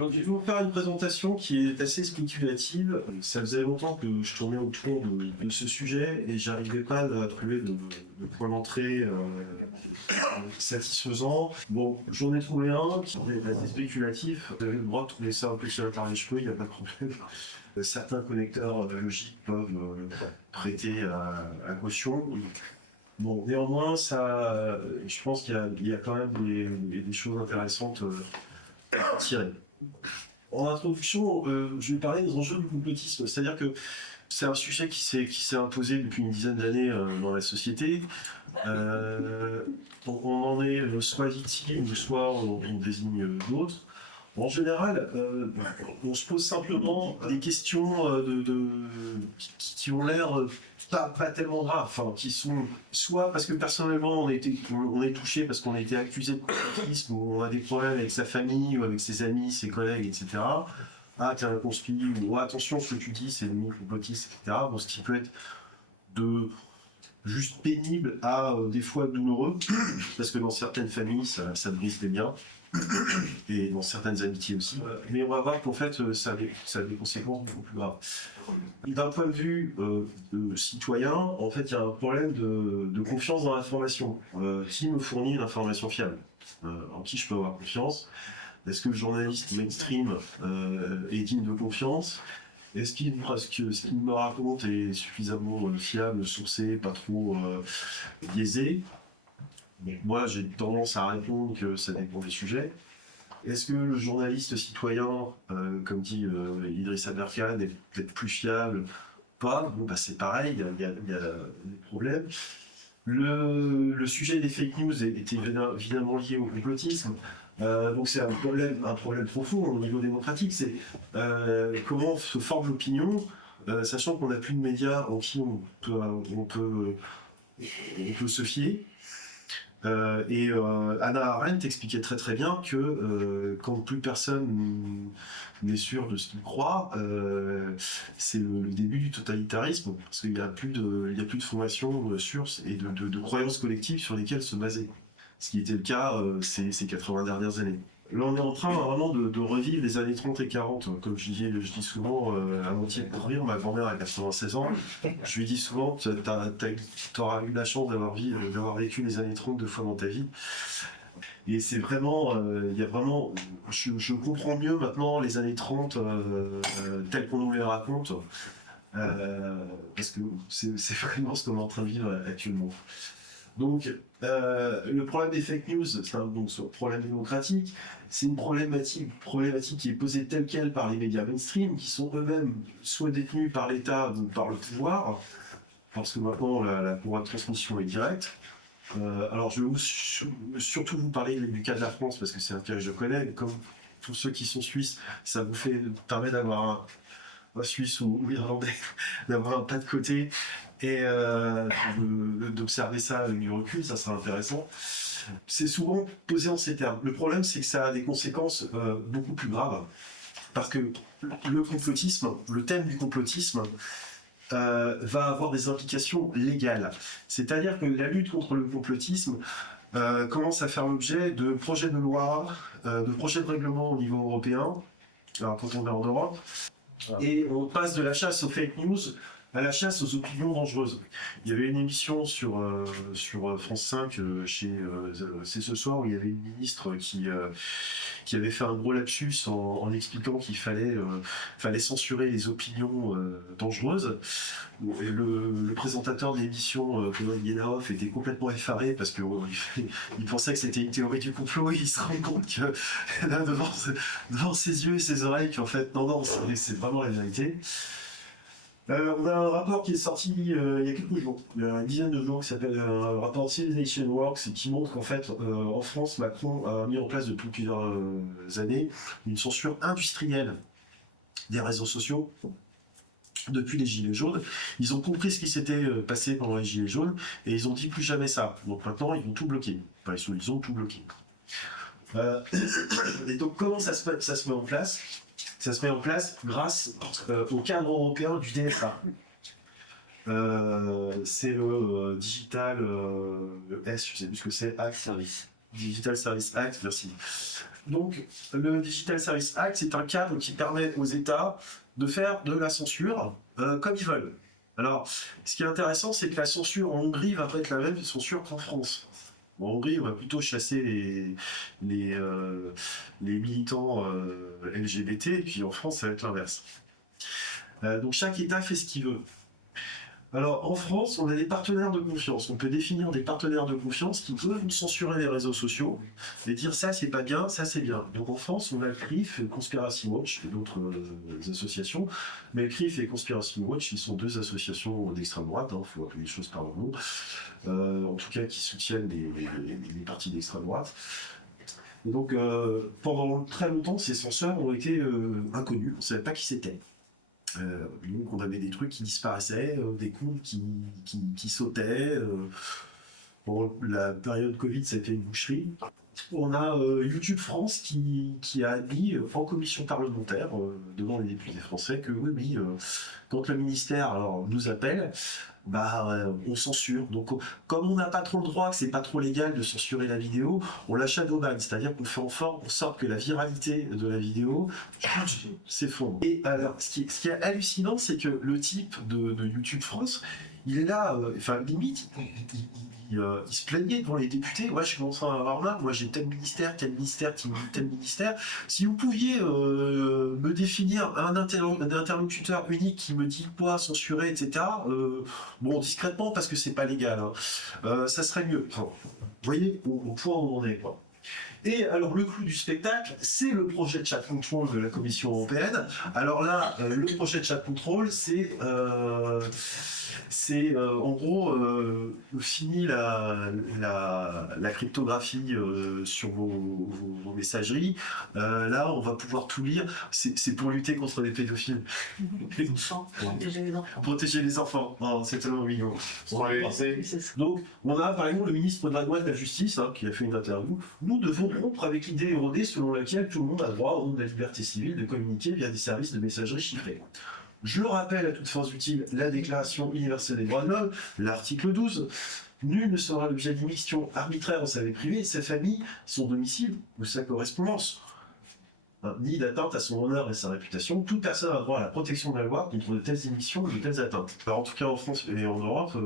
Donc, je vais vous faire une présentation qui est assez spéculative. Ça faisait longtemps que je tournais autour de ce sujet et j'arrivais pas à trouver de point d'entrée satisfaisant. Bon, j'en ai trouvé un qui est assez spéculatif. Vous avez le droit de trouver ça un peu tiré par les cheveux, il n'y a pas de problème. Certains connecteurs logiques peuvent prêter à caution. Bon, néanmoins, je pense qu'il y a quand même des choses intéressantes à tirer. En introduction, je vais parler des enjeux du complotisme, c'est-à-dire que c'est un sujet qui s'est imposé depuis une dizaine d'années dans la société. On en est soit victime, soit on désigne d'autres. En général, on se pose simplement des questions qui ont l'air pas tellement graves, enfin, qui sont soit parce que personnellement on est touché parce qu'on a été accusé de complotisme ou on a des problèmes avec sa famille ou avec ses amis, ses collègues, etc. Ah, t'es un conspi, ou attention, ce que tu dis, c'est des complotistes, etc. Bon, ce qui peut être de juste pénible à des fois douloureux, parce que dans certaines familles, ça brise des liens, et dans certaines amitiés aussi. Mais on va voir qu'en fait, ça a des conséquences beaucoup plus graves. D'un point de vue de citoyen, en fait, il y a un problème de confiance dans l'information. Qui me fournit une information fiable en qui je peux avoir confiance? Est-ce que le journaliste mainstream est digne de confiance? Est-ce que ce qu'il me raconte est suffisamment fiable, sourcé, pas trop biaisé? Donc, moi, j'ai tendance à répondre que ça dépend des sujets. Est-ce que le journaliste citoyen, comme dit Idriss Aberkan, est peut-être plus fiable? Pas. Bon, bah, c'est pareil, il y a des problèmes. Le sujet des fake news est évidemment lié au complotisme. Donc c'est un problème profond au niveau démocratique. C'est comment se forme l'opinion, sachant qu'on n'a plus de médias en qui on peut se fier. Hannah Arendt expliquait très très bien que quand plus personne n'est sûr de ce qu'il croit, c'est le début du totalitarisme, parce qu'il n'y a plus de formation sûre et de croyances collectives sur lesquelles se baser. Ce qui était le cas ces 80 dernières années. Là, on est en train vraiment de revivre les années 30 et 40. Comme je dis souvent, à moitié pour rire, ma grand-mère a 96 ans. Je lui dis souvent, t'auras eu la chance d'avoir vécu les années 30 deux fois dans ta vie. Et c'est vraiment, je comprends mieux maintenant les années 30 telles qu'on nous les raconte. Parce que c'est vraiment ce qu'on est en train de vivre actuellement. Donc, le problème des fake news, c'est un problème démocratique, c'est une problématique qui est posée telle quelle par les médias mainstream, qui sont eux-mêmes soit détenus par l'État ou par le pouvoir, parce que maintenant la courroie de transmission est directe. Alors, je vais surtout vous parler du cas de la France, parce que c'est un cas que je connais, mais comme tous ceux qui sont suisses, ça vous permet d'avoir un Suisse ou Irlandais, d'avoir un pas de côté et d'observer ça avec du recul, ça sera intéressant. C'est souvent posé en ces termes. Le problème, c'est que ça a des conséquences beaucoup plus graves, parce que le thème du complotisme va avoir des implications légales. C'est-à-dire que la lutte contre le complotisme commence à faire l'objet de projets de loi, de projets de règlement au niveau européen, alors quand on est en Europe, et on passe de la chasse aux fake news à la chasse aux opinions dangereuses. Il y avait une émission sur France 5 c'est ce soir où il y avait une ministre qui avait fait un gros lapsus en expliquant qu'il fallait censurer les opinions dangereuses. Et le présentateur de l'émission, Conan Guénaoff, était complètement effaré parce que il pensait que c'était une théorie du complot et il se rend compte que là, devant ses yeux et ses oreilles, qu'en fait, non, c'est vraiment la vérité. On a un rapport qui est sorti il y a quelques jours, il y a une dizaine de jours, qui s'appelle un rapport Civilization Works, et qui montre qu'en fait, en France, Macron a mis en place depuis plusieurs années une censure industrielle des réseaux sociaux depuis les Gilets jaunes. Ils ont compris ce qui s'était passé pendant les Gilets jaunes, et ils ont dit plus jamais ça. Donc maintenant, ils vont tout bloquer. Enfin, ils ont tout bloqué. Et donc, comment ça se met en place ? Ça se met en place grâce au cadre européen du DSA. C'est le Digital S, je ne sais plus ce que c'est, Act Service. Digital Service Act, merci. Donc, le Digital Service Act, c'est un cadre qui permet aux États de faire de la censure comme ils veulent. Alors, ce qui est intéressant, c'est que la censure en Hongrie va pas être la même censure qu'en France. En Hongrie, on va plutôt chasser les militants LGBT, et puis en France, ça va être l'inverse. Donc chaque État fait ce qu'il veut. Alors en France, on a des partenaires de confiance. On peut définir des partenaires de confiance qui peuvent nous censurer les réseaux sociaux et dire ça c'est pas bien, ça c'est bien. Donc en France, on a le CRIF, Conspiracy Watch et d'autres associations. Mais le CRIF et Conspiracy Watch, ils sont deux associations d'extrême droite, il faut appeler les choses par leur nom, en tout cas qui soutiennent les partis d'extrême droite. Et donc pendant très longtemps, ces censeurs ont été inconnus, on ne savait pas qui c'était. Donc on avait des trucs qui disparaissaient, des comptes qui sautaient. Pendant la période Covid, c'était une boucherie. On a YouTube France qui a dit en commission parlementaire devant les députés français que oui, quand le ministère nous appelle, on censure. Donc comme on n'a pas trop le droit, que c'est pas trop légal de censurer la vidéo, on la shadowban, c'est-à-dire qu'on fait en sorte que la viralité de la vidéo s'effondre. Et alors, ce qui est hallucinant, c'est que le type de YouTube France, il est là, limite, il se plaignait devant les députés. Ouais, je commence à avoir marre. Moi, j'ai tel ministère. Si vous pouviez me définir un interlocuteur unique qui me dit quoi censurer, etc. Discrètement, parce que c'est pas légal. Ça serait mieux. Enfin, vous voyez au point où on est, quoi. Et alors le clou du spectacle, c'est le projet de chat control de la Commission européenne. Alors là, le projet de chat control, c'est en gros fini la cryptographie sur vos messageries. Là, on va pouvoir tout lire. C'est pour lutter contre les pédophiles. Protéger les enfants. Protéger les enfants. Oh, c'est tellement mignon. Donc, on a par exemple le ministre danois de la Justice qui a fait une interview. Nous devons rompre avec l'idée erronée selon laquelle tout le monde a droit au nom de la liberté civile de communiquer via des services de messagerie chiffrés. Je le rappelle à toute force utile, la Déclaration universelle des droits de l'homme, l'article 12. Nul ne sera l'objet d'une immixtion arbitraire dans sa vie privée, sa famille, son domicile ou sa correspondance. Ni d'atteinte à son honneur et sa réputation. Toute personne a droit à la protection de la loi contre de telles émissions ou de telles atteintes. Alors, en tout cas en France et en Europe,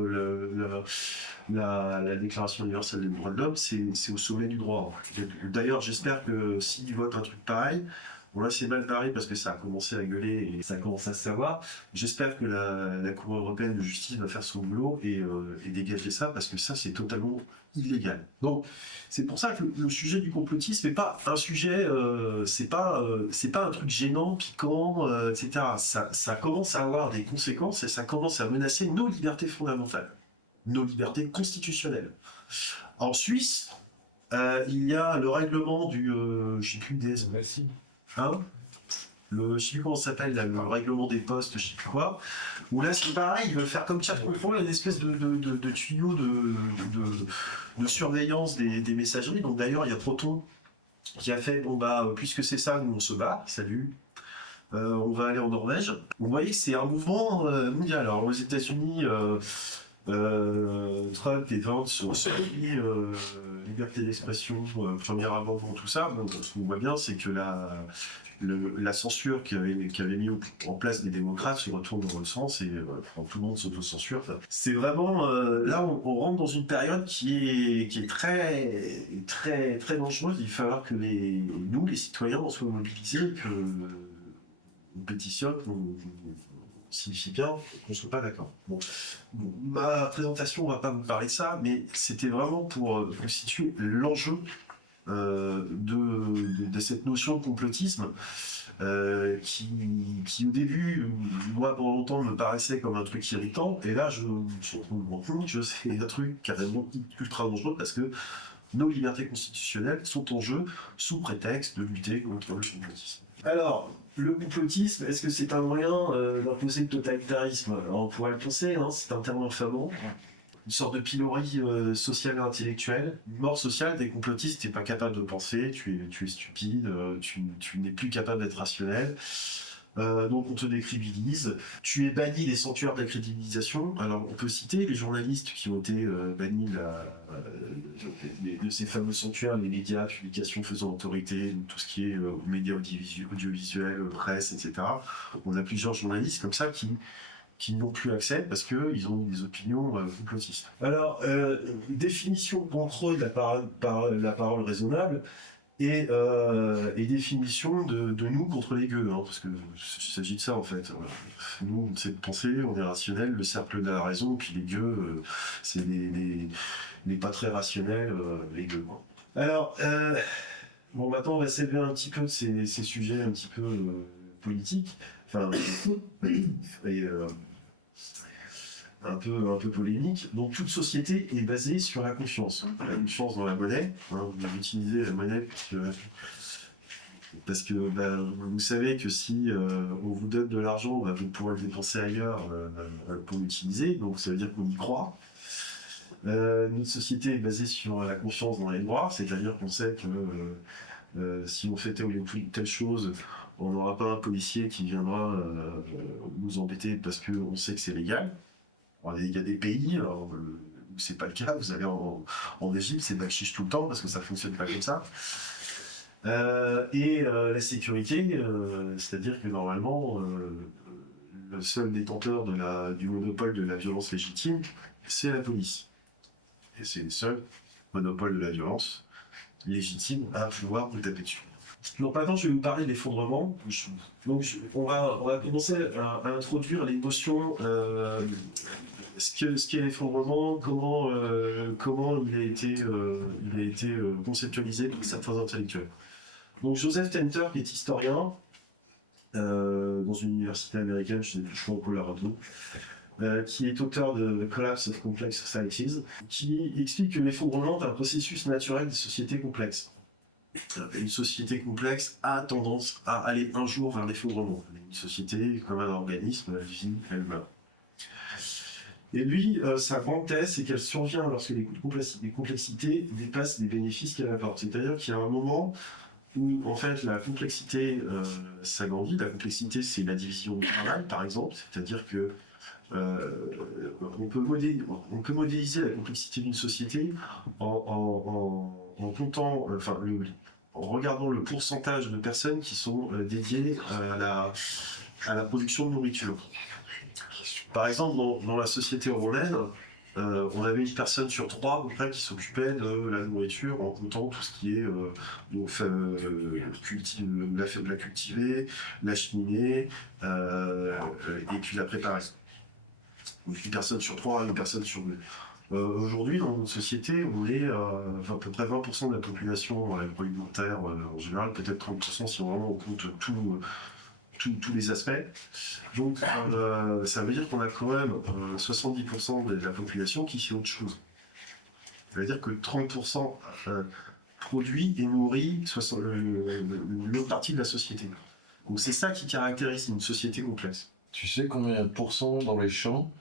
la Déclaration universelle des droits de l'homme, c'est au sommet du droit. D'ailleurs, j'espère que s'ils votent un truc pareil, bon là c'est mal barré parce que ça a commencé à gueuler et ça commence à se savoir. J'espère que la Cour européenne de justice va faire son boulot et dégager ça parce que ça c'est totalement illégal. Donc c'est pour ça que le sujet du complotisme n'est pas un sujet, c'est pas un truc gênant, piquant, etc. Ça commence à avoir des conséquences et ça commence à menacer nos libertés fondamentales, nos libertés constitutionnelles. En Suisse, il y a le règlement du, je sais plus des je sais plus comment ça s'appelle, le règlement des postes, je sais plus quoi, où là c'est pareil, ils veulent faire comme chat control, une espèce de tuyau de surveillance des messageries. Donc d'ailleurs il y a Proton qui a fait, puisque c'est ça, nous on se bat, salut, on va aller en Norvège. Vous voyez, c'est un mouvement mondial. Alors aux États-Unis, Trump et Vance sont liberté d'expression, premier amendement, tout ça. Bon, ce qu'on voit bien, c'est que la censure qu'avaient mis en place les démocrates se retourne dans le sens et tout le monde s'auto-censure. C'est vraiment là on rentre dans une période qui est très très très dangereuse. Il va falloir que nous les citoyens on soit mobilisés, que on pétitionne, on signifie bien qu'on ne soit pas d'accord. Bon, ma présentation, on ne va pas vous parler de ça, mais c'était vraiment pour situer l'enjeu de cette notion de complotisme qui au début, moi pendant longtemps, me paraissait comme un truc irritant, et là je me rends compte que c'est un truc carrément ultra dangereux parce que nos libertés constitutionnelles sont en jeu sous prétexte de lutter contre le complotisme. Alors, le complotisme, est-ce que c'est un moyen d'imposer le totalitarisme? On pourrait le penser, c'est un terme infamant. Une sorte de pilori sociale et intellectuelle. Une mort sociale, des complotistes, tu n'es pas capable de penser, tu es stupide, tu n'es plus capable d'être rationnel. Donc on te décrédibilise, tu es banni des sanctuaires de la crédibilisation. Alors on peut citer les journalistes qui ont été bannis de ces fameux sanctuaires, les médias, publications faisant autorité, tout ce qui est médias audiovisuels, presse, etc. On a plusieurs journalistes comme ça qui n'ont plus accès parce qu'ils ont des opinions complotistes. Alors, définition contre eux de la parole raisonnable, et définition de nous contre les gueux, hein, parce que il s'agit de ça en fait. Nous, on sait penser, on est rationnel, le cercle de la raison, puis les gueux, c'est les pas très rationnels, les gueux. Quoi. Alors, bon, maintenant on va s'élever un petit peu de ces sujets un petit peu politiques, enfin, et, un peu polémique. Donc toute société est basée sur la confiance. La confiance dans la monnaie. Hein, vous utilisez la monnaie parce que vous savez que si on vous donne de l'argent, vous pourrez le dépenser ailleurs pour l'utiliser. Donc ça veut dire qu'on y croit. Notre société est basée sur la confiance dans les droits, c'est-à-dire qu'on sait que si on fait telle chose, on n'aura pas un policier qui viendra nous embêter parce qu'on sait que c'est légal. Il y a des pays où c'est pas le cas. Vous allez en Égypte, c'est bakchiche tout le temps parce que ça fonctionne pas comme ça. La sécurité, c'est-à-dire que normalement, le seul détenteur du monopole de la violence légitime, c'est la police. Et c'est le seul monopole de la violence légitime à pouvoir vous taper dessus. Donc maintenant, je vais vous parler de l'effondrement. Donc on va commencer à introduire les notions, ce qu'est l'effondrement, comment il a été conceptualisé par certains intellectuels. Donc Joseph Tenter, qui est historien dans une université américaine, je crois au Colorado, qui est auteur de The Collapse of Complex Societies, qui explique que l'effondrement est un processus naturel des sociétés complexes. Une société complexe a tendance à aller un jour vers l'effondrement. Une société, comme un organisme, elle vit, elle meurt. Et lui, sa grande thèse, c'est qu'elle survient lorsque les coûts de complexité dépassent les bénéfices qu'elle apporte. C'est-à-dire qu'il y a un moment où, en fait, la complexité s'agrandit. La complexité, c'est la division du travail, par exemple. C'est-à-dire que on peut modéliser la complexité d'une société en comptant, en regardant le pourcentage de personnes qui sont dédiées à la production de nourriture. Par exemple, dans la société romaine, on avait une personne sur 3 à peu près qui s'occupait de la nourriture en comptant tout ce qui est la cultiver, la cheminer et puis la préparer. Donc une personne sur 3, une personne sur 2. Aujourd'hui, dans notre société, on est à peu près 20% de la population agroalimentaire en général, peut-être 30% si vraiment on compte tous les aspects. Donc ça veut dire qu'on a quand même 70% de la population qui fait autre chose. Ça veut dire que 30% produit et nourrit l'autre partie de la société. Donc c'est ça qui caractérise une société complexe. Tu sais combien il y a de pourcents dans les champs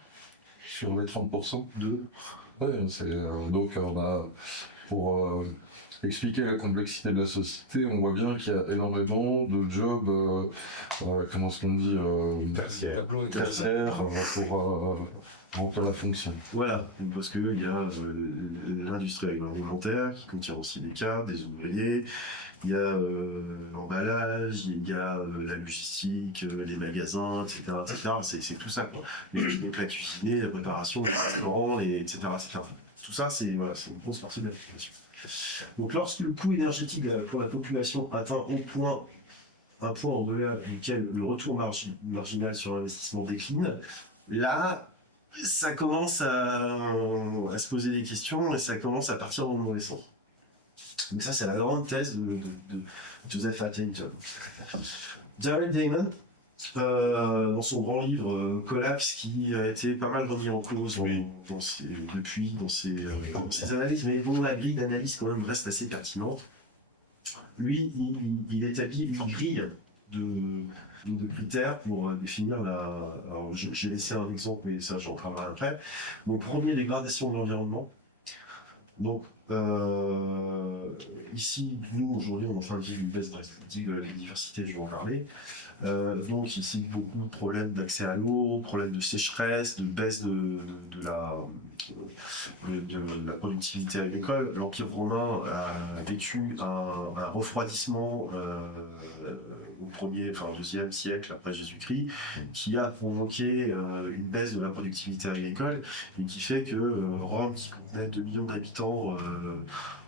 sur les 30%? 2. Ouais, donc on a, pour expliquer la complexité de la société, on voit bien qu'il y a énormément de jobs, comment est-ce qu'on dit, tertiaires pour remplir la fonction. Voilà, parce qu'il y a l'industrie agroalimentaire qui contient aussi des cadres, des ouvriers, il y a l'emballage, il y a la logistique, les magasins, etc. C'est tout ça, quoi. Donc la cuisine, la préparation, les restaurants, etc. Tout ça, c'est une grosse partie de la population. Donc lorsque le coût énergétique pour la population atteint un point en delà duquel le retour marginal sur l'investissement décline, là, ça commence à se poser des questions et ça commence à partir dans le mauvais sens. Donc ça, c'est la grande thèse de Joseph Huntington. Jared Diamond, dans son grand livre Collapse, qui a été pas mal remis en cause dans ses analyses, mais bon, la grille d'analyse quand même reste assez pertinente. Lui, il établit une grille de critères pour définir Alors, j'ai laissé un exemple, mais ça, j'en parlerai après. Donc, premier, dégradation de l'environnement. Donc, Ici, nous, aujourd'hui, on est en train de vivre une baisse drastique de la biodiversité, je vais en parler. Donc ici, beaucoup de problèmes d'accès à l'eau, problèmes de sécheresse, de baisse de la productivité agricole. L'Empire romain a vécu un refroidissement au 2e siècle après Jésus-Christ, qui a provoqué une baisse de la productivité agricole et qui fait que Rome, qui contenait 2 millions d'habitants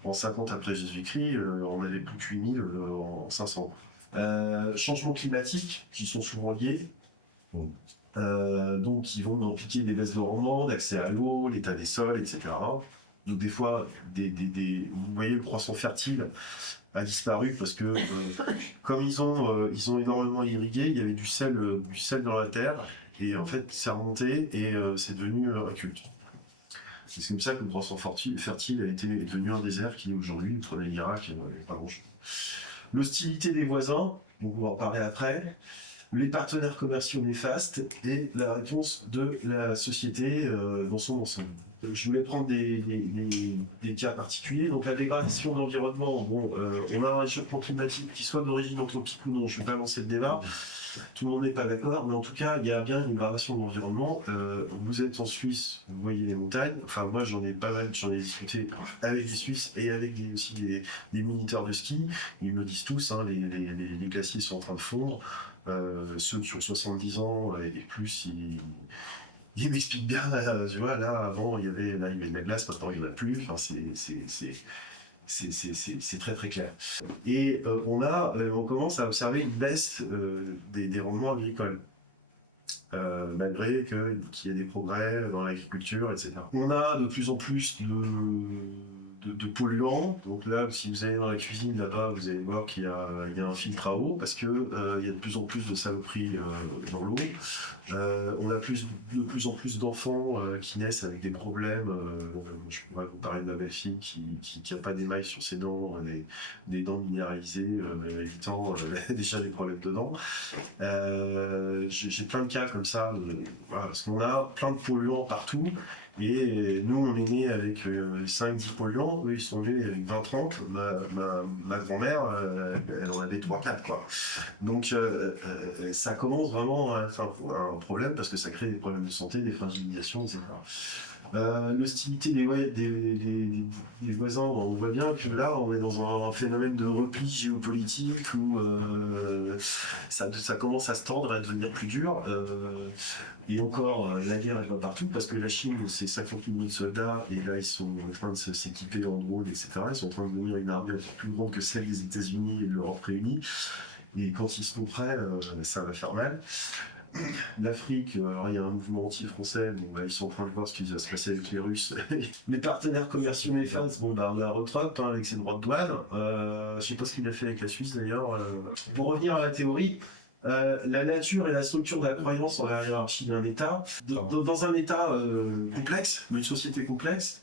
en 50 après Jésus-Christ, on avait plus que 8000 en 500. Changements climatiques qui sont souvent liés. Donc qui vont impliquer des baisses de rendement, d'accès à l'eau, l'état des sols, etc. Donc des fois, vous voyez, le croissant fertile a disparu parce que comme ils ont énormément irrigué, il y avait du sel dans la terre et en fait c'est remonté et c'est devenu inculte. C'est comme ça que le croissant fertile est devenu un désert qui est aujourd'hui, prenez l'Irak, pas grand-chose. L'hostilité des voisins, donc on va en parler après. Les partenaires commerciaux néfastes et la réponse de la société dans son ensemble. Je voulais prendre des cas particuliers. Donc la dégradation de l'environnement, on a un réchauffement climatique qui soit d'origine anthropique ou non, je ne vais pas lancer le débat. Tout le monde n'est pas d'accord, mais en tout cas, il y a bien une dégradation de l'environnement. Vous êtes en Suisse, vous voyez les montagnes. Enfin, moi, j'en ai discuté avec des Suisses et avec aussi des moniteurs de ski. Ils me disent tous, hein, les glaciers sont en train de fondre. Ceux qui ont 70 ans et plus, ils m'expliquent bien, tu vois, là, avant, il y avait de la glace, maintenant, il n'y en a plus. Enfin, c'est très très clair. Et on commence à observer une baisse des rendements agricoles, malgré qu'il y ait des progrès dans l'agriculture, etc. On a de plus en plus de polluants. Donc là, si vous allez dans la cuisine là-bas, vous allez voir qu'il y a un filtre à eau parce que il y a de plus en plus de saloperies dans l'eau. On a de plus en plus d'enfants qui naissent avec des problèmes. Je pourrais vous parler de ma belle-fille qui n'a pas d'émail sur ses dents, des dents minéralisées, évitant déjà des problèmes de dents. J'ai plein de cas comme ça, voilà, parce qu'on a plein de polluants partout. Et nous, on est nés avec 5-10 polluants, eux, ils sont nés avec 20-30. Ma grand-mère, elle en avait 3-4, quoi. Donc, ça commence vraiment à être un problème, parce que ça crée des problèmes de santé, des fragilisations, etc. L'hostilité des voisins, on voit bien que là, on est dans un phénomène de repli géopolitique où ça commence à se tendre, à devenir plus dur. Et encore, la guerre, elle va partout, parce que la Chine, c'est 50 millions de soldats, et là, ils sont en train de s'équiper en drones, etc. Ils sont en train de devenir une armée plus grande que celle des États-Unis et de l'Europe réunie. Et quand ils seront prêts, ça va faire mal. L'Afrique, alors il y a un mouvement anti-français, ils sont en train de voir ce qui va se passer avec les Russes. Les partenaires commerciaux néfastes, on a Trump avec ses droits de douane. Je sais pas ce qu'il a fait avec la Suisse d'ailleurs. Pour revenir à la théorie, la nature et la structure de la croyance en la hiérarchie d'un État. Dans un État complexe, une société complexe,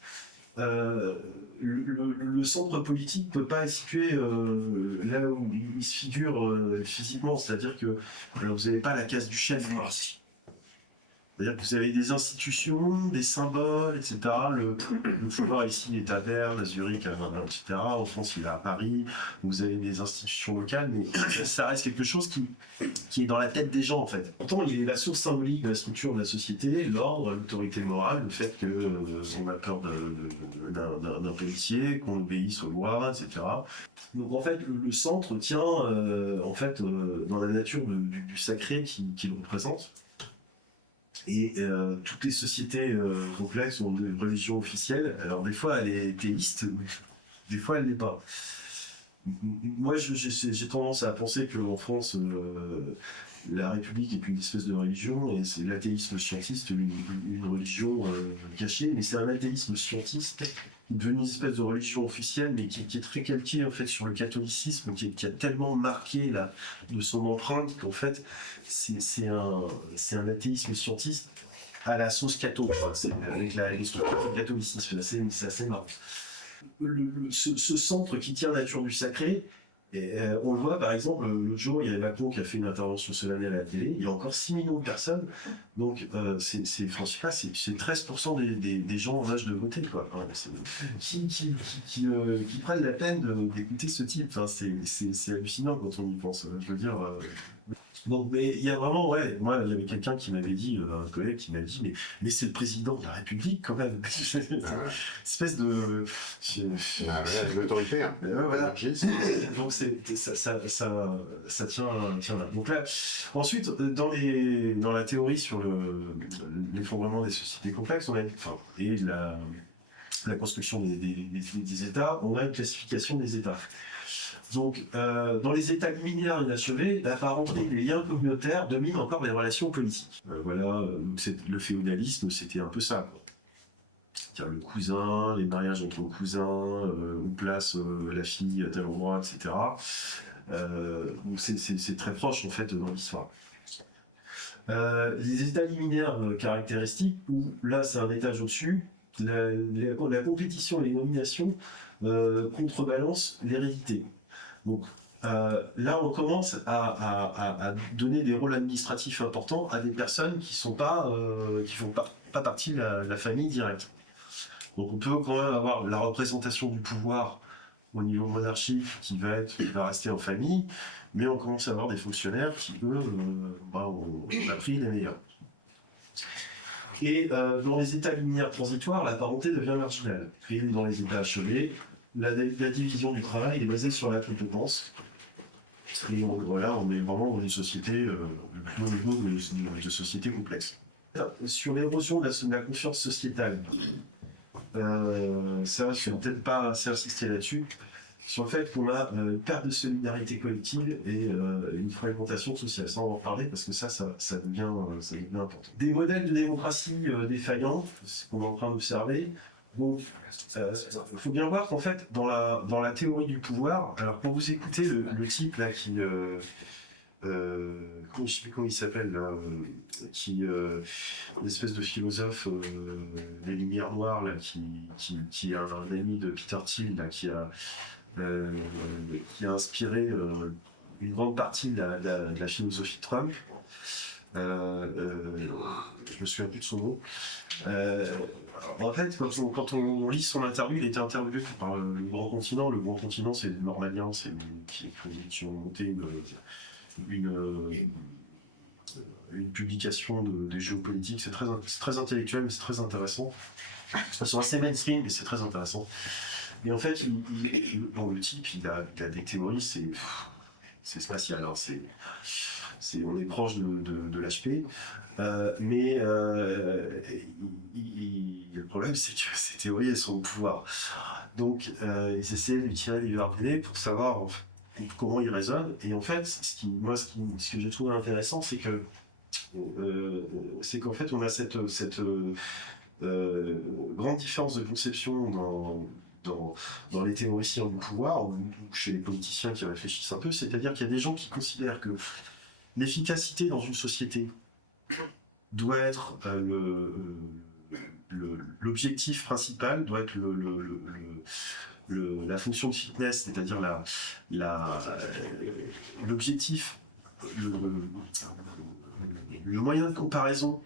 le centre politique ne peut pas être situé là où il se figure physiquement, c'est-à-dire que vous n'avez pas la case du chef. C'est-à-dire que vous avez des institutions, des symboles, etc. Le pouvoir ici il est à Berne, à Zurich, etc. En France, il est à Paris. Vous avez des institutions locales, mais ça reste quelque chose qui est dans la tête des gens, en fait. Pourtant, il est la source symbolique de la structure de la société, l'ordre, l'autorité morale, le fait qu'on a peur d'un policier, qu'on obéisse aux lois, etc. Donc, en fait, le centre tient dans la nature du sacré qu'il représente. Et toutes les sociétés complexes ont une religion officielle. Alors des fois elle est théiste, des fois elle l'est pas. Moi j'ai tendance à penser qu'en France la République est une espèce de religion et c'est l'athéisme scientiste, une religion cachée, mais c'est un athéisme scientiste devenu une espèce de religion officielle, mais qui est très calquée en fait sur le catholicisme, qui a tellement marqué de son empreinte qu'en fait c'est un athéisme scientiste à la sauce catho, avec les structures du catholicisme, c'est assez marrant. Ce centre qui tient la nature du sacré Et on le voit par exemple, l'autre jour, il y avait Macron qui a fait une intervention solennelle à la télé, il y a encore 6 millions de personnes, donc enfin, je sais pas, c'est 13% des gens en âge de voter, quoi. Enfin, qui prennent la peine d'écouter ce type, enfin, c'est hallucinant quand on y pense, je veux dire. Donc, mais il y a vraiment, ouais, moi, il y avait quelqu'un qui m'avait dit, un collègue qui m'a dit, mais c'est le président de la République quand même. Espèce de. L'autorité, hein. Voilà. Donc ça tient là. Donc là, ensuite, dans la théorie sur l'effondrement des sociétés complexes, et la construction des États, on a une classification des États. Donc, dans les États liminaires inachevés, la parenté, les liens communautaires dominent encore les relations politiques. Voilà, donc le féodalisme, c'était un peu ça, quoi. C'est-à-dire le cousin, les mariages entre cousins, on place la fille à tel endroit, etc. Donc c'est très proche, en fait, dans l'histoire. Les États liminaires caractéristiques, où là, c'est un étage au-dessus, la compétition et les nominations contrebalancent l'hérédité. Donc là, on commence à donner des rôles administratifs importants à des personnes qui font pas partie de la famille directe. Donc on peut quand même avoir la représentation du pouvoir au niveau monarchique qui va rester en famille, mais on commence à avoir des fonctionnaires qui, eux, ont appris les meilleurs. Et dans les états liminaires transitoires, la parenté devient marginale. Et dans les états achevés, la division du travail est basée sur la compétence. Et voilà, on est vraiment dans une société, le plus haut niveau de société complexe. Sur l'érosion de la confiance sociétale, ça, je ne vais peut-être pas assez insister là-dessus, sur le fait qu'on a une perte de solidarité collective et une fragmentation sociale. Ça, on va en parler parce que ça devient important. Des modèles de démocratie défaillants, c'est ce qu'on est en train d'observer. Donc, il faut bien voir qu'en fait, dans la théorie du pouvoir, alors quand vous écoutez le type là qui, je ne sais plus comment il s'appelle, qui une espèce de philosophe des Lumières noires là, qui est un ami de Peter Thiel là, qui a inspiré une grande partie de la philosophie de Trump. Je me souviens plus de son nom. En fait, quand on lit son interview, il était interviewé par le Grand Continent. Le Grand Continent, c'est les Normaliens, qui ont monté une publication des géopolitiques. C'est très intellectuel, mais c'est très intéressant. Ils sont assez mainstream, mais c'est très intéressant. Et en fait, le type, il a des théories, c'est spatial. Hein, on est proche de l'HP. Mais le problème, c'est que ces théories, elles sont au pouvoir. Donc, ils essaient de lui tirer les verres du nez pour savoir comment ils raisonnent. Et en fait, ce que j'ai trouvé intéressant, c'est qu'en fait, on a cette grande différence de conception dans les théoriciens du pouvoir, ou chez les politiciens qui réfléchissent un peu. C'est-à-dire qu'il y a des gens qui considèrent que l'efficacité dans une société doit être l'objectif principal, doit être la fonction de fitness, c'est-à-dire l'objectif, le moyen de comparaison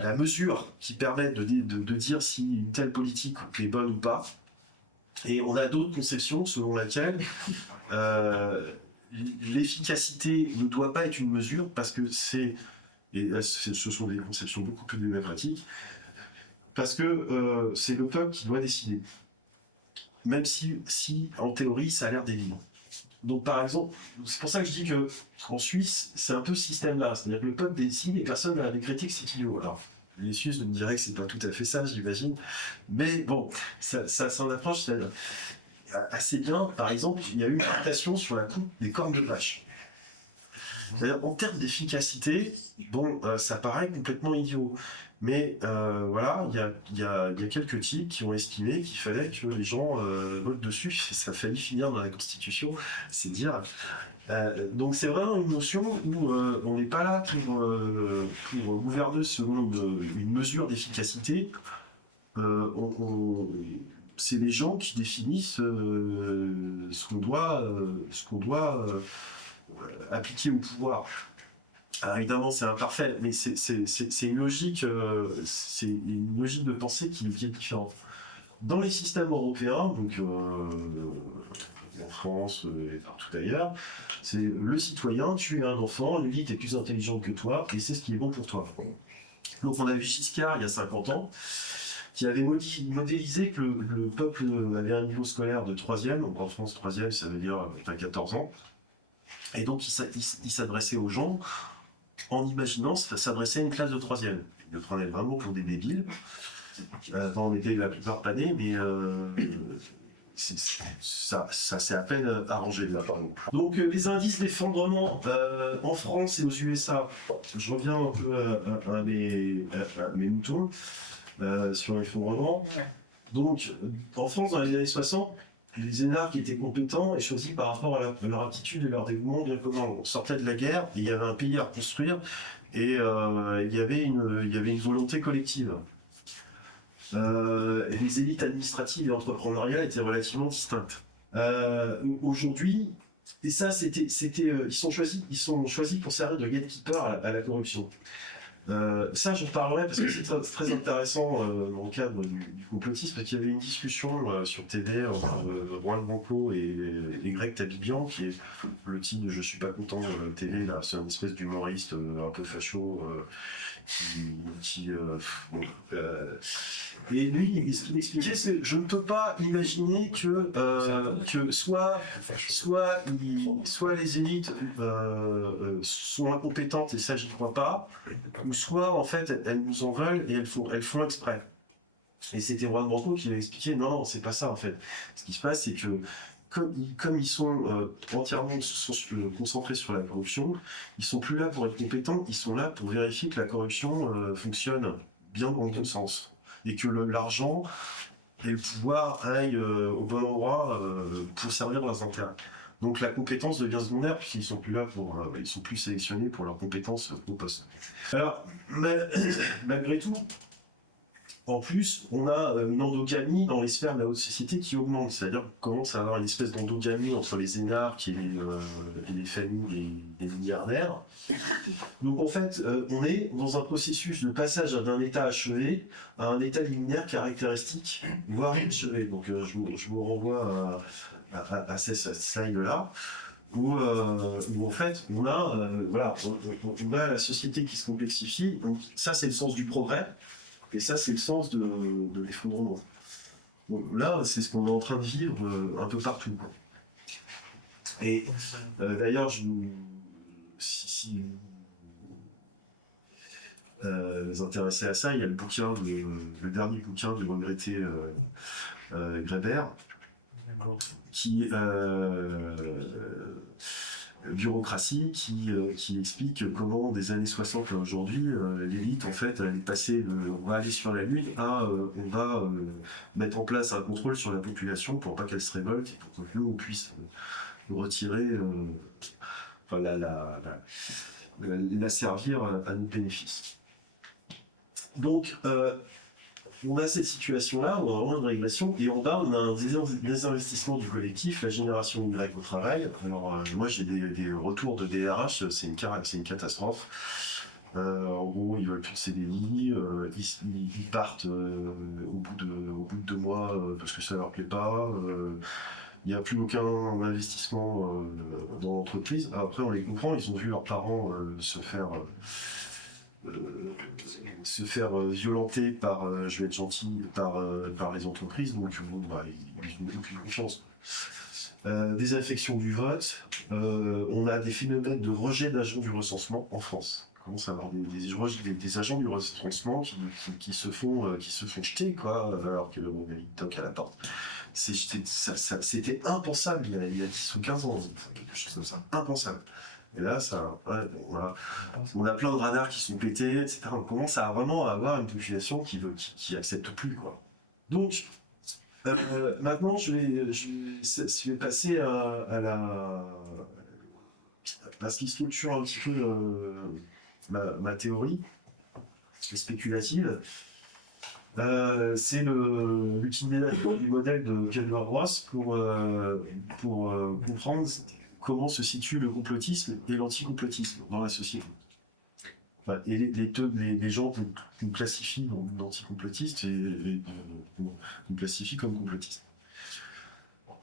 la mesure qui permet de dire si une telle politique est bonne ou pas. Et on a d'autres conceptions selon laquelle l'efficacité ne doit pas être une mesure parce que ce sont des conceptions beaucoup plus démocratiques, parce que c'est le peuple qui doit décider, même si en théorie ça a l'air délirant. Donc par exemple, c'est pour ça que je dis que en Suisse c'est un peu ce système-là, c'est-à-dire que le peuple décide et personne n'a des critiques, c'est idiot. Alors les Suisses me diraient que c'est pas tout à fait ça, j'imagine, mais bon, ça s'en approche. C'est-à-dire assez bien, par exemple, il y a eu une adaptation sur la coupe des cornes de vache. C'est-à-dire, en termes d'efficacité, ça paraît complètement idiot. Mais voilà, il y a quelques types qui ont estimé qu'il fallait que les gens votent dessus. Ça a failli finir dans la Constitution, c'est dire. Donc c'est vraiment une notion où on n'est pas là pour gouverner selon une mesure d'efficacité. c'est les gens qui définissent ce qu'on doit appliquer au pouvoir. Alors évidemment, c'est imparfait, mais c'est une logique de pensée qui est différente. Dans les systèmes européens, donc en France et partout ailleurs, c'est le citoyen, tu es un enfant, l'élite est plus intelligente que toi, et c'est ce qui est bon pour toi. Donc on a vu Giscard il y a 50 ans, qui avait modélisé que le peuple avait un niveau scolaire de 3e, donc en France 3e ça veut dire t'as 14 ans, et donc il s'adressait aux gens en imaginant s'adresser à une classe de 3e. Il le prenait vraiment pour des débiles. On était la plupart panés, mais ça s'est à peine arrangé là. Donc les indices d'effondrement en France et aux USA, je reviens un peu à mes moutons sur l'effondrement. Donc en France, dans les années 60, les énarques étaient compétents et choisis par rapport à leur aptitude et leur dévouement bien commun. On sortait de la guerre, et il y avait un pays à reconstruire et il y avait une volonté collective. Les élites administratives et entrepreneuriales étaient relativement distinctes. Aujourd'hui, et ça, ils sont choisis pour servir de gatekeeper à la corruption. Ça, j'en parlerai parce que c'est très intéressant dans le cadre du complotisme, parce qu'il y avait une discussion sur TV entre Juan Branco et Greg Tabibian, qui est le type de Je suis pas content TV, là, c'est un espèce d'humoriste un peu facho et lui, ce qu'il expliquait, c'est je ne peux pas imaginer que soit les élites sont incompétentes et ça j'y crois pas, ou soit en fait elles nous en veulent et elles font exprès. Et c'était Juan Branco qui avait expliqué non, c'est pas ça en fait. Ce qui se passe, c'est que comme ils sont entièrement concentrés sur la corruption, ils sont plus là pour être compétents, ils sont là pour vérifier que la corruption fonctionne bien dans le bon sens. Et que l'argent et le pouvoir aillent au bon endroit pour servir leurs intérêts. Donc la compétence devient secondaire puisqu'ils sont plus là ils sont plus sélectionnés pour leurs compétences au poste. Alors, malgré tout, en plus, on a une endogamie dans les sphères de la haute société qui augmente, c'est-à-dire qu'on commence à avoir une espèce d'endogamie entre les énarques et les familles des milliardaires. Donc en fait, on est dans un processus de passage d'un état achevé à un état liminaire caractéristique, voire achevé. Donc je vous renvoie à ces slide-là. Où en fait on a la société qui se complexifie. Donc ça c'est le sens du progrès. Et ça, c'est le sens de l'effondrement. Bon, là, c'est ce qu'on est en train de vivre un peu partout. Et d'ailleurs, si vous intéressez à ça, il y a le dernier bouquin du regretté Grébert, qui bureaucratie qui explique comment des années 60 à aujourd'hui l'élite en fait elle est passée on va aller sur la lune à on va mettre en place un contrôle sur la population pour pas qu'elle se révolte et pour que nous on puisse retirer la servir à nos bénéfices. Donc on a cette situation-là, on a vraiment une régression, et en bas, on a un désinvestissement du collectif, la génération Y au travail. Alors, moi, j'ai des retours de DRH, c'est une catastrophe. En gros, ils veulent plus de CDI, ils partent au bout de 2 mois parce que ça leur plaît pas. Il n'y a plus aucun investissement dans l'entreprise. Après, on les comprend, ils ont vu leurs parents se faire violenter par, je vais être gentil, par les entreprises, donc bon, ils n'ont aucune confiance. Désaffection du vote, on a des phénomènes de rejet d'agents du recensement en France. On commence à avoir des agents du recensement qui se font jeter, quoi, alors que ils toquent à la porte. C'était impensable il y a 10 ou 15 ans, quelque chose comme ça, impensable. Et là, on a plein de radars qui sont pétés, etc. On commence à vraiment avoir une population qui accepte plus, quoi. Donc, maintenant, je vais passer à ce qui structure un petit peu ma théorie spéculative. C'est l'utilisation du modèle de Kelber-Ross pour comprendre comment se situe le complotisme et l'anticomplotisme dans la société. Enfin, et les gens qu'on classifie d'anticomplotistes et qu'on classifie comme complotistes.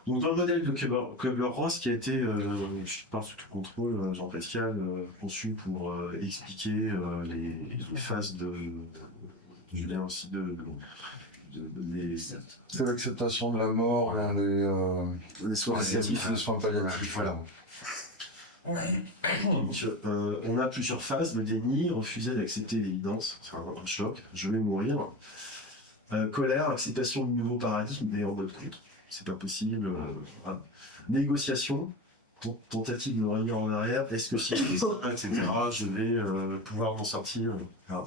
Donc dans le modèle de Kelber-Ross qui a été, je parle sous tout contrôle, Jean-Pascal, conçu pour expliquer les phases je viens aussi C'est l'acceptation de la mort, les soins palliatifs. les soins palliatifs. Voilà. Donc, on a plusieurs phases, le déni, refuser d'accepter l'évidence, c'est un choc, je vais mourir. Colère, acceptation du nouveau paradigme, mais en mode contre, c'est pas possible. Voilà. Négociation, tentative de revenir en arrière, est-ce que si je fais ça, etc., je vais pouvoir m'en sortir. Voilà.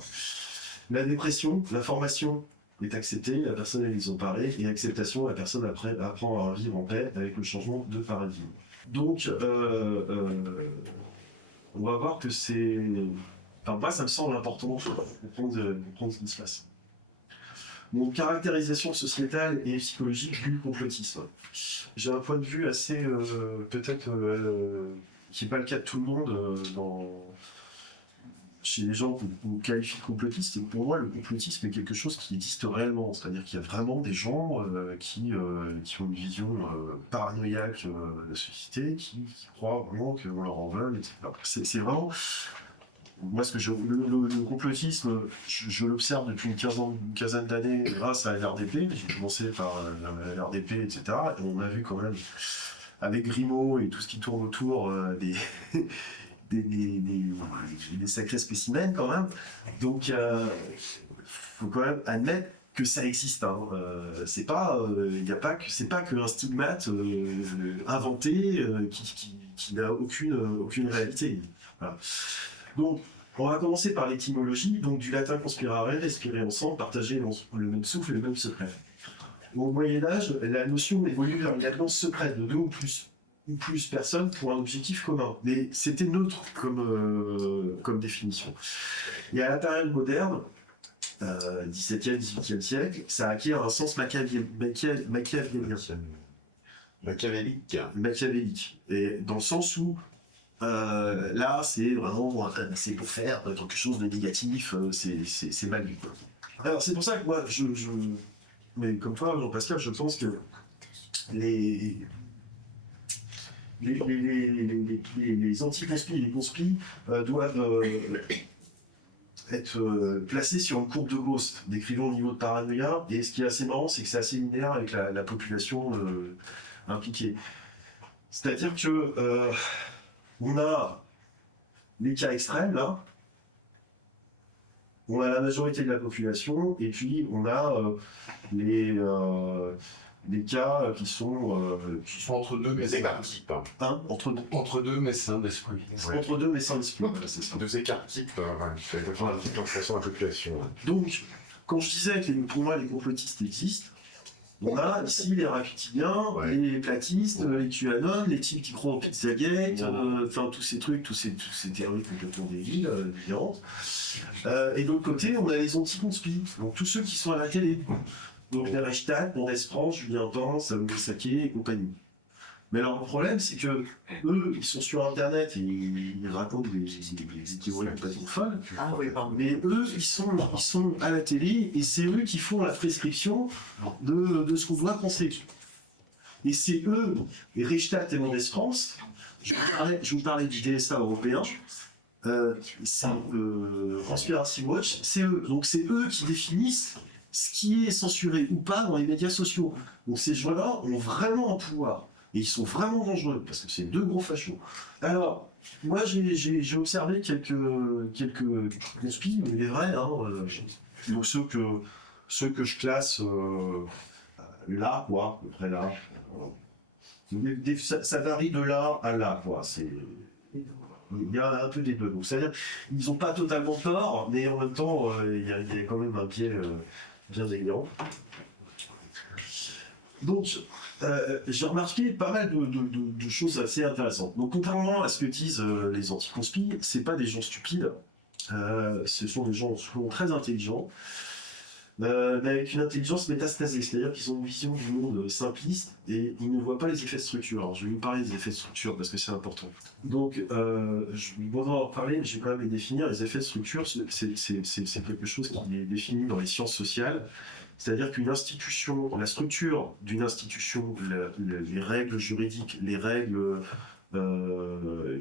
La dépression, l'information est acceptée, la personne elle les en parler, et acceptation, la personne apprend à vivre en paix avec le changement de paradigme. Donc, on va voir que c'est... Enfin, moi, ça me semble important pour comprendre ce qui se passe. Donc, caractérisation sociétale et psychologique du complotisme. J'ai un point de vue assez, peut-être, qui n'est pas le cas de tout le monde, chez les gens qu'on qualifie de complotistes. Et pour moi, le complotisme est quelque chose qui existe réellement. C'est-à-dire qu'il y a vraiment des gens qui ont une vision paranoïaque de la société, qui croient vraiment qu'on leur en veut, etc. C'est vraiment... Moi, le complotisme, je l'observe depuis une quinzaine d'années grâce à l'RDP. J'ai commencé par l'RDP, etc. Et on a vu quand même, avec Grimaud et tout ce qui tourne autour des sacrés spécimens quand même. Donc, faut quand même admettre que ça existe. Hein. C'est pas qu'un stigmate inventé qui n'a aucune réalité. Voilà. Donc, on va commencer par l'étymologie, donc du latin conspirare, respirer ensemble, partager le même souffle et le même secret. Au Moyen-Âge, la notion évolue vers une alliance secrète de deux ou plus personnes pour un objectif commun. Mais c'était neutre comme définition. Et à la période moderne, 17e, 18e siècle, ça acquiert un sens machiavélique. Et dans le sens où là, c'est vraiment c'est pour faire quelque chose de négatif, c'est mal vu. Alors c'est pour ça que moi, mais comme toi, Jean-Pascal, je pense que les anti-conspis et les conspis doivent être placés sur une courbe de Gauss, décrivant le niveau de paranoïa. Et ce qui est assez marrant, c'est que c'est assez linéaire avec la population impliquée. C'est-à-dire que on a les cas extrêmes, là, on a la majorité de la population, et puis on a les cas qui sont Entre deux, mais Des écarts-types. entre deux, mais sains d'esprit. Entre deux, mais sans esprit. Voilà, c'est ça. Deux écarts-types, c'est exactement la différenciation de la population. Donc, quand je disais que pour moi les complotistes existent, on a ici les rapidiens, les platistes, les QAnon, les types qui croient au Pizzagate, enfin tous ces trucs, tous ces théories complètement débiles, différentes. Et de l'autre côté, on a les anti-conspis, donc tous ceux qui sont à la télé. Donc les Reichstag, Mendès France, Julien Pan, Samuel Saké et compagnie. Mais alors le problème, c'est que eux, ils sont sur Internet et ils racontent des théories complètement folles. Ah oui, pardon. Mais eux, ils sont à la télé et c'est eux qui font la prescription de ce qu'on doit penser. Et c'est eux, et Reichstag et Mendès France, je vous parlais du DSA européen, c'est Conspiracy Watch, c'est eux. Donc c'est eux qui définissent ce qui est censuré ou pas dans les médias sociaux. Donc ces gens-là ont vraiment un pouvoir. Et ils sont vraiment dangereux, parce que c'est deux gros fachos. Alors, moi j'ai observé quelques conspis, mais les vrais, hein, donc ceux que je classe là, quoi, à peu près là. Ça varie de là à là, quoi. Il y a un peu des deux. Donc c'est-à-dire, ils n'ont pas totalement tort, mais en même temps, il y a quand même un pied bien délirant. Donc, j'ai remarqué pas mal de choses assez intéressantes. Donc, contrairement à ce que disent les anti-conspis, c'est pas des gens stupides. Ce sont des gens souvent très intelligents. mais avec une intelligence métastasée, c'est-à-dire qu'ils ont une vision du monde simpliste et ils ne voient pas les effets de structure. Alors, je vais vous parler des effets de structure parce que c'est important. Donc, je vais bon en parler, mais je vais quand même les définir. Les effets de structure, c'est quelque chose qui est défini dans les sciences sociales. C'est-à-dire qu'une institution, la structure d'une institution, les règles juridiques, les règles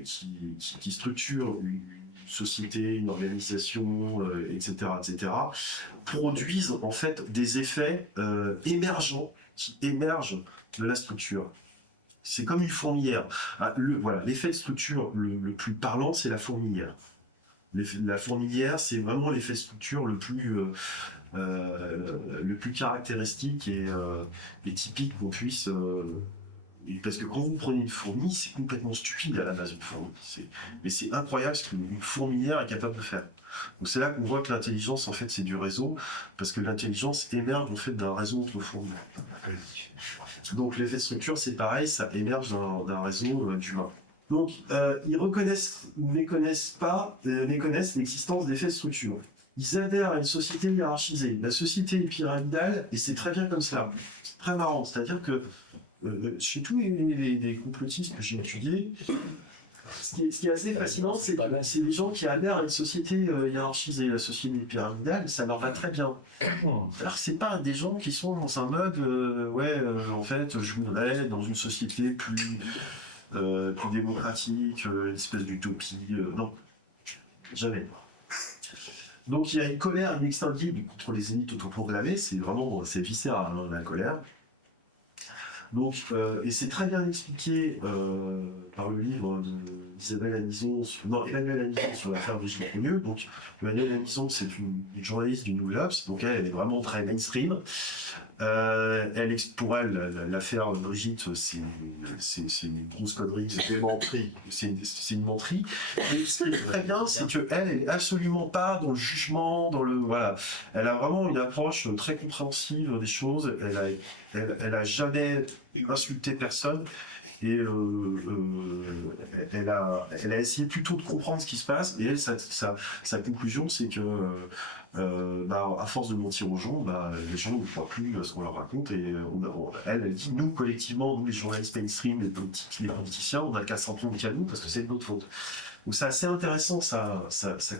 qui structurent une société, une organisation, etc., produisent en fait des effets émergents qui émergent de la structure. C'est comme une fourmilière. Voilà, l'effet de structure le plus parlant, c'est la fourmilière. La fourmilière, c'est vraiment l'effet de structure le plus caractéristique et typique qu'on puisse... parce que quand vous prenez une fourmi, c'est complètement stupide à la base, une fourmi. Mais c'est incroyable ce qu'une fourmilière est capable de faire. Donc c'est là qu'on voit que l'intelligence, en fait, c'est du réseau, parce que l'intelligence émerge, en fait, d'un réseau entre fourmis. Donc l'effet de structure, c'est pareil, ça émerge d'un réseau d'humains. Donc ils reconnaissent ou méconnaissent l'existence d'effets de structure. Ils adhèrent à une société hiérarchisée. La société est pyramidale, et c'est très bien comme ça. C'est très marrant, c'est-à-dire que chez tous les complotistes que j'ai étudiés, ce qui est assez fascinant, c'est les gens qui adhèrent à une société hiérarchisée, la société pyramidale, ça leur va très bien. Alors c'est pas des gens qui sont dans un mode, en fait, je voudrais être dans une société plus démocratique, une espèce d'utopie. Non, jamais. Donc il y a une colère inextinguible contre les élites autoproclamées, c'est viscéral, hein, la colère. Donc, et c'est très bien expliqué par le livre d'Emmanuel Anison sur l'affaire Brigitte Fournier. Donc, Emmanuel Anison, c'est une journaliste du Nouvel Obs, donc elle est vraiment très mainstream. Pour elle, l'affaire Brigitte, c'est une grosse connerie, c'est une menterie. Mais ce qui est très bien, c'est qu'elle est absolument pas dans le jugement, voilà. Elle a vraiment une approche très compréhensive des choses. Elle a jamais insulté personne. Et elle a essayé plutôt de comprendre ce qui se passe. Et elle, sa conclusion, c'est que à force de mentir aux gens, les gens ne croient plus à ce qu'on leur raconte. Et elle dit, nous, collectivement, nous, les journalistes mainstream, les politiciens, on n'a qu'à s'en prendre qu'à nous parce que c'est de notre faute. Donc c'est assez intéressant, sa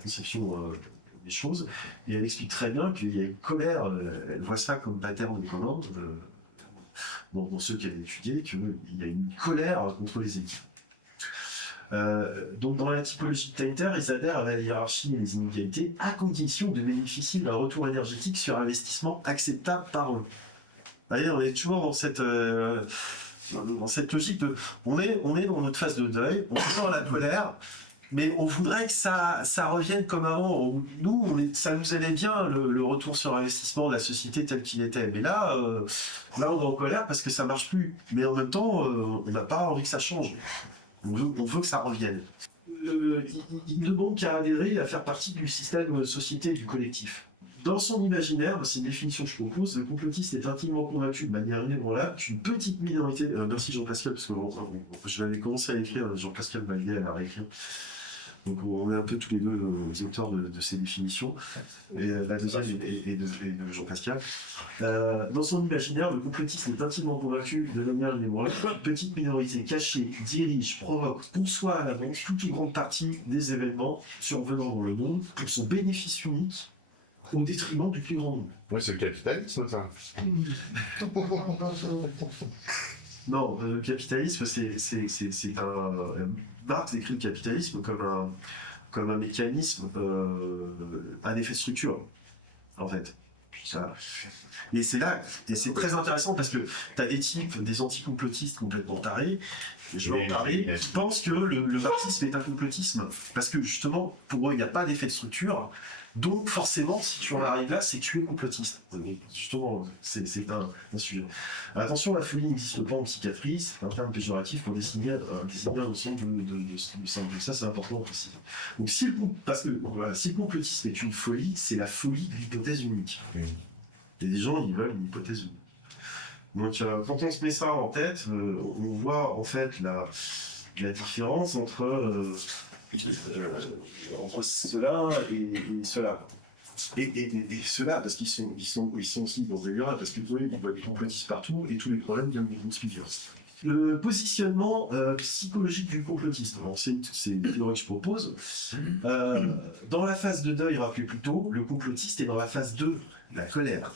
conception des choses. Et elle explique très bien qu'il y a une colère, elle voit ça comme pattern de commande. Dans ceux qu'elle a étudiés, qu'il y a une colère contre les équipes. Donc dans la typologie totalitaire, ils adhèrent à la hiérarchie et les inégalités à condition de bénéficier d'un retour énergétique sur investissement acceptable par eux. Vous voyez, on est toujours dans cette logique de... On est dans notre phase de deuil, on est dans la colère, mais on voudrait que ça revienne comme avant. Nous, ça nous allait bien, le retour sur investissement de la société telle qu'il était. Mais là, on est en colère parce que ça marche plus. Mais en même temps, on n'a pas envie que ça change. On veut que ça revienne. Il ne demande qu'à adhérer et à faire partie du système société et du collectif. Dans son imaginaire, c'est une définition que je propose, le complotiste est intimement convaincu de manière inébranlable qu'une petite minorité... merci Jean-Pascal, parce que je l'avais commencé à écrire, Jean-Pascal m'a aidé à la réécrire. Donc on est un peu tous les deux les auteurs de ces définitions. Et la deuxième est de Jean-Pascal. Dans son imaginaire, le complotiste est intimement convaincu de manière inébranlable qu'une petite minorité cachée dirige, provoque, conçoit à l'avance toute une grande partie des événements survenant dans le monde pour son bénéfice unique au détriment du plus grand nombre. Ouais, c'est le capitalisme, ça. Non, le capitalisme, c'est un... Marx décrit le capitalisme comme un mécanisme, un effet de structure, en fait. Et c'est très intéressant parce que tu as des types, des anticomplotistes complètement tarés, qui pensent que le marxisme est un complotisme, parce que justement, pour eux, il n'y a pas d'effet de structure. Donc forcément, si tu en arrives là, c'est que tu es complotiste. Justement, c'est un sujet. Attention, la folie n'existe pas en psychiatrie, c'est un terme péjoratif pour désigner un ensemble de symptômes. Ça, c'est important aussi. Donc si le complotisme est une folie, c'est la folie de l'hypothèse unique. Et des gens, ils veulent une hypothèse unique. Donc quand on se met ça en tête, on voit en fait la différence entre cela et cela. Et ceux-là, parce qu'ils sont aussi dans des lieux, parce que vous voyez, ils voient des complotistes partout, et tous les problèmes viennent des conspirateurs. Le positionnement psychologique du complotiste, c'est une théorie que je propose. Dans la phase de deuil, rappelez plutôt, le complotiste est dans la phase 2, la colère.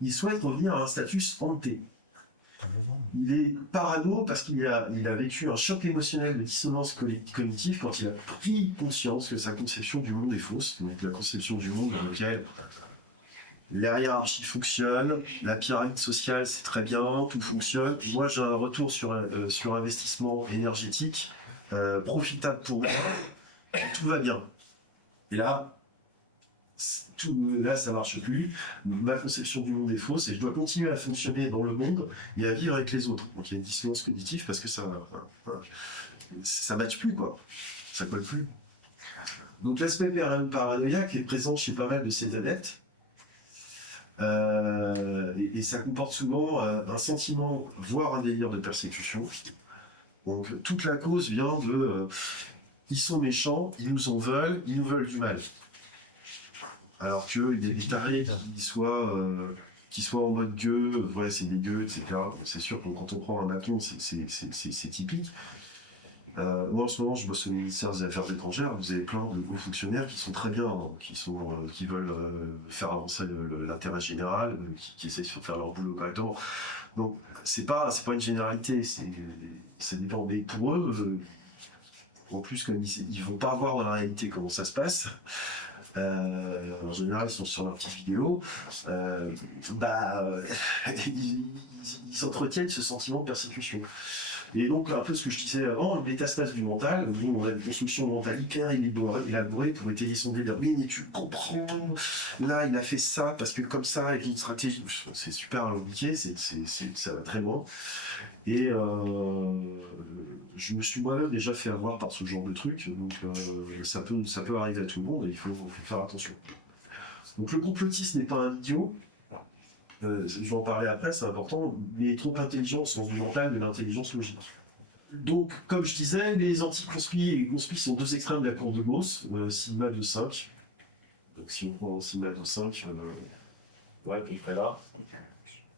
Il souhaite revenir à un status hanté. Il est parano parce qu'il a vécu un choc émotionnel de dissonance cognitive quand il a pris conscience que sa conception du monde est fausse. Donc la conception du monde dans lequel la hiérarchie fonctionne, la pyramide sociale c'est très bien, tout fonctionne. Moi j'ai un retour sur investissement énergétique profitable pour moi, tout va bien. Et là, ça marche plus. Ma conception du monde est fausse et je dois continuer à fonctionner dans le monde et à vivre avec les autres. Donc il y a une dissonance cognitive parce que ça matche plus, quoi. Ça colle plus. Donc l'aspect paranoïaque est présent chez pas mal de ces adeptes. Et ça comporte souvent un sentiment, voire un délire de persécution. Donc toute la cause vient de ils sont méchants, ils nous en veulent, ils nous veulent du mal. Alors que des tarés qui soient en mode gueux, ouais, c'est des gueux, etc. C'est sûr que quand on prend un bâton, c'est typique. Moi en ce moment, je bosse au ministère des Affaires étrangères. Vous avez plein de hauts fonctionnaires qui sont très bien, hein, qui veulent faire avancer l'intérêt général, qui essaient de faire leur boulot correctement. Donc c'est pas une généralité, ça dépend. Mais pour eux, en plus comme ils vont pas voir dans la réalité comment ça se passe. En général, ils sont sur leur petite vidéo. Ils entretiennent ce sentiment de persécution. Et donc, un peu ce que je disais avant, le métastase du mental, on a une construction mentale hyper élaborée pour étayer son délire. Oui, mais tu comprends, là, il a fait ça, parce que comme ça, avec une stratégie, c'est super alambiqué, ça va très loin. Et je me suis moi-même déjà fait avoir par ce genre de truc, donc ça peut arriver à tout le monde et il faut faire attention. Donc le complotisme n'est pas un idiot, je vais en parler après, c'est important, mais il est trop intelligent au sens du mental de l'intelligence logique. Donc, comme je disais, les anti-conspis et les conspis sont deux extrêmes de la courbe de Gauss, sigma de 5. Donc si on prend sigma de 5, ouais, à peu près là.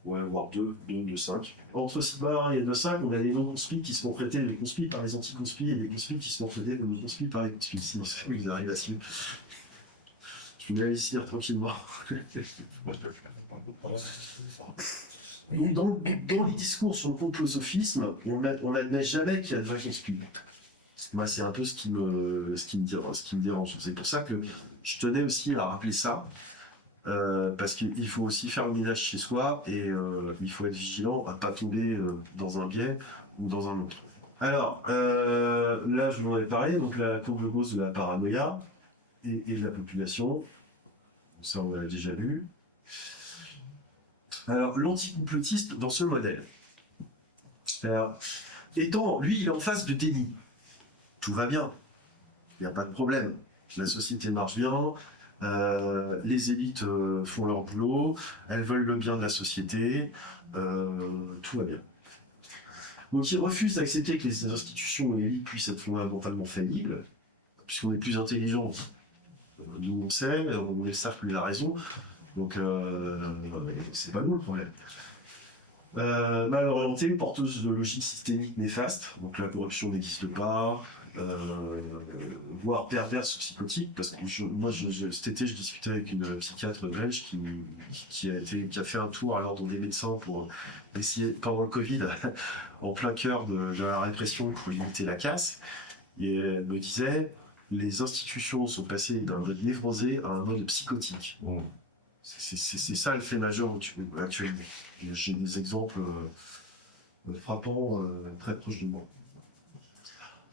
Ouais, voire 2 de 5. Entre sigma 1 et 2,5, on a des non-conspis qui se font traiter les conspis par les anti-conspis et les conspis qui se font traiter les non-conspis par les conspis. Si vous arrivez à suivre. Je vous laisse ici tranquillement. Donc, dans les discours sur le complosophisme, on n'admet jamais qu'il y a de vrais conspis. Moi, c'est un peu ce qui me dérange. C'est pour ça que je tenais aussi à rappeler ça. Parce qu'il faut aussi faire le ménage chez soi et il faut être vigilant à ne pas tomber dans un biais ou dans un autre. Alors, là je vous en ai parlé, donc la courbe de Gauss de la paranoïa et de la population. Ça on l'a déjà vu. Alors, l'anticomplotiste dans ce modèle. Alors, lui il est en phase de déni. Tout va bien, il n'y a pas de problème. La société marche bien. Les élites font leur boulot, elles veulent le bien de la société, tout va bien. Donc ils refusent d'accepter que les institutions et élites puissent être fondamentalement faillibles, puisqu'on est plus intelligent, nous on sait, on est certes plus la raison, donc c'est pas nous le problème. Mal orientée, porteuse de logique systémique néfaste, donc la corruption n'existe pas, voire perverse ou psychotique, parce que cet été je discutais avec une psychiatre belge qui a fait un tour à l'ordre des médecins pour essayer, pendant le Covid, en plein cœur de la répression pour limiter la casse, et elle me disait les institutions sont passées d'un mode névrosé à un mode psychotique. Bon. C'est ça le fait majeur actuellement. J'ai des exemples frappants très proches de moi.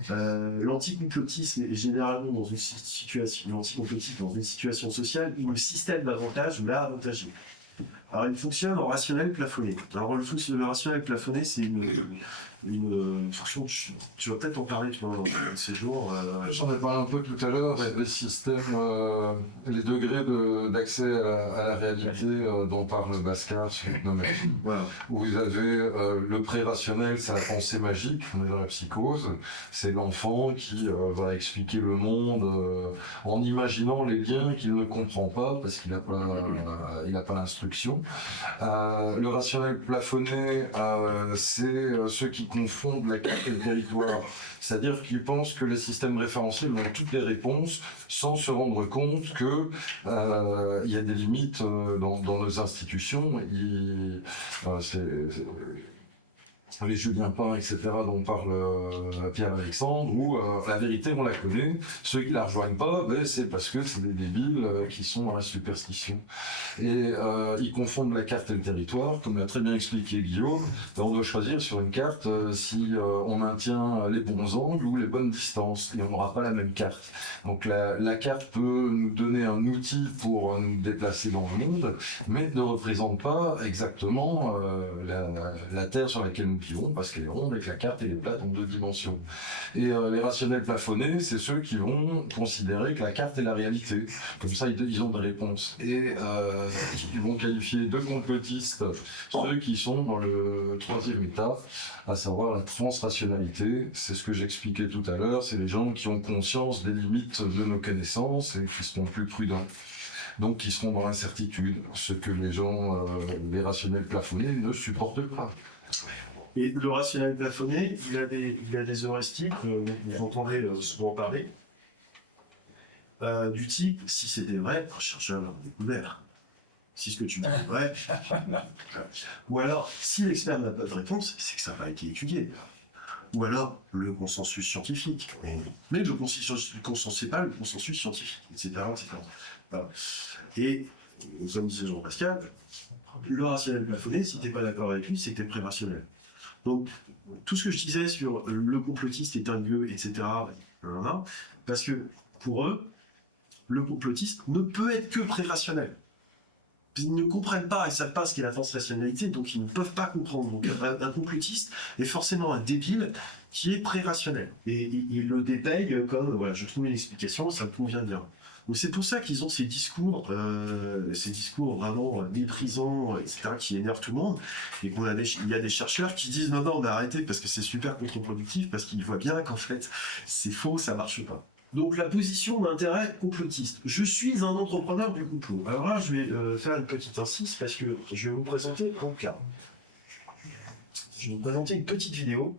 L'anticomplotisme est généralement dans une situation, sociale où le système d'avantage l'a avantagé. Alors il fonctionne en rationnel plafonné. Alors le rationnel plafonné, c'est une fonction, tu vas peut-être en parler tu vois, dans ces jours. J'en ai parlé un peu tout à l'heure, les systèmes, les degrés d'accès à la réalité dont parle Bhaskar sur Hypnomagie. Voilà. Où vous avez le pré-rationnel, c'est la pensée magique, on est dans la psychose, c'est l'enfant qui va expliquer le monde en imaginant les liens qu'il ne comprend pas parce qu'il n'a pas l'instruction. Le rationnel plafonné, c'est ceux qui confondent la carte et le territoire. C'est-à-dire qu'ils pensent que les systèmes référentiels ont toutes les réponses sans se rendre compte que il y a des limites dans nos institutions. Les Julien Pain, etc., dont parle Pierre-Alexandre, où la vérité, on la connaît. Ceux qui la rejoignent pas, c'est parce que c'est des débiles qui sont dans la superstition. Et ils confondent la carte et le territoire, comme l'a très bien expliqué Guillaume. On doit choisir sur une carte si on maintient les bons angles ou les bonnes distances, et on n'aura pas la même carte. Donc la carte peut nous donner un outil pour nous déplacer dans le monde, mais ne représente pas exactement la Terre sur laquelle nous vivons, parce qu'elle est ronde et que la carte elle est plate en 2 dimensions. Et les rationnels plafonnés, c'est ceux qui vont considérer que la carte est la réalité. Comme ça, ils ont des réponses. Et ils vont qualifier de complotistes ceux qui sont dans le 3e état, à savoir la transrationalité. C'est ce que j'expliquais tout à l'heure, c'est les gens qui ont conscience des limites de nos connaissances et qui seront plus prudents. Donc qui seront dans l'incertitude, ce que les gens, les rationnels plafonnés ne supportent pas. Et le rationnel plafonné, il a des heuristiques, vous entendez souvent parler, du type, si c'était vrai, un chercheur l'a découvert. Si ce que tu dis est vrai. Ou alors, si l'expert n'a pas de réponse, c'est que ça n'a pas été étudié. Ou alors, le consensus scientifique. Mais le consensus, c'est pas le consensus scientifique, etc. Voilà. Et, comme disait Jean-Pascal, le rationnel plafonné, si t'es pas d'accord avec lui, c'est que t'es pré-rationnel. Donc, tout ce que je disais sur le complotiste est un dieu, etc., parce que, pour eux, le complotiste ne peut être que pré-rationnel. Ils ne comprennent pas, ils ne savent pas ce qu'est la transrationalité, donc ils ne peuvent pas comprendre. Donc un complotiste est forcément un débile qui est pré-rationnel. Et il le détaille comme, voilà, je trouve une explication, ça me convient bien. Donc c'est pour ça qu'ils ont ces discours vraiment méprisants, etc., qui énervent tout le monde, et il y a des chercheurs qui disent non, on a arrêté parce que c'est super contre-productif, parce qu'ils voient bien qu'en fait, c'est faux, ça marche pas. Donc la position d'intérêt complotiste. Je suis un entrepreneur du complot. Alors là, je vais faire une petite incise parce que je vais vous présenter une petite vidéo.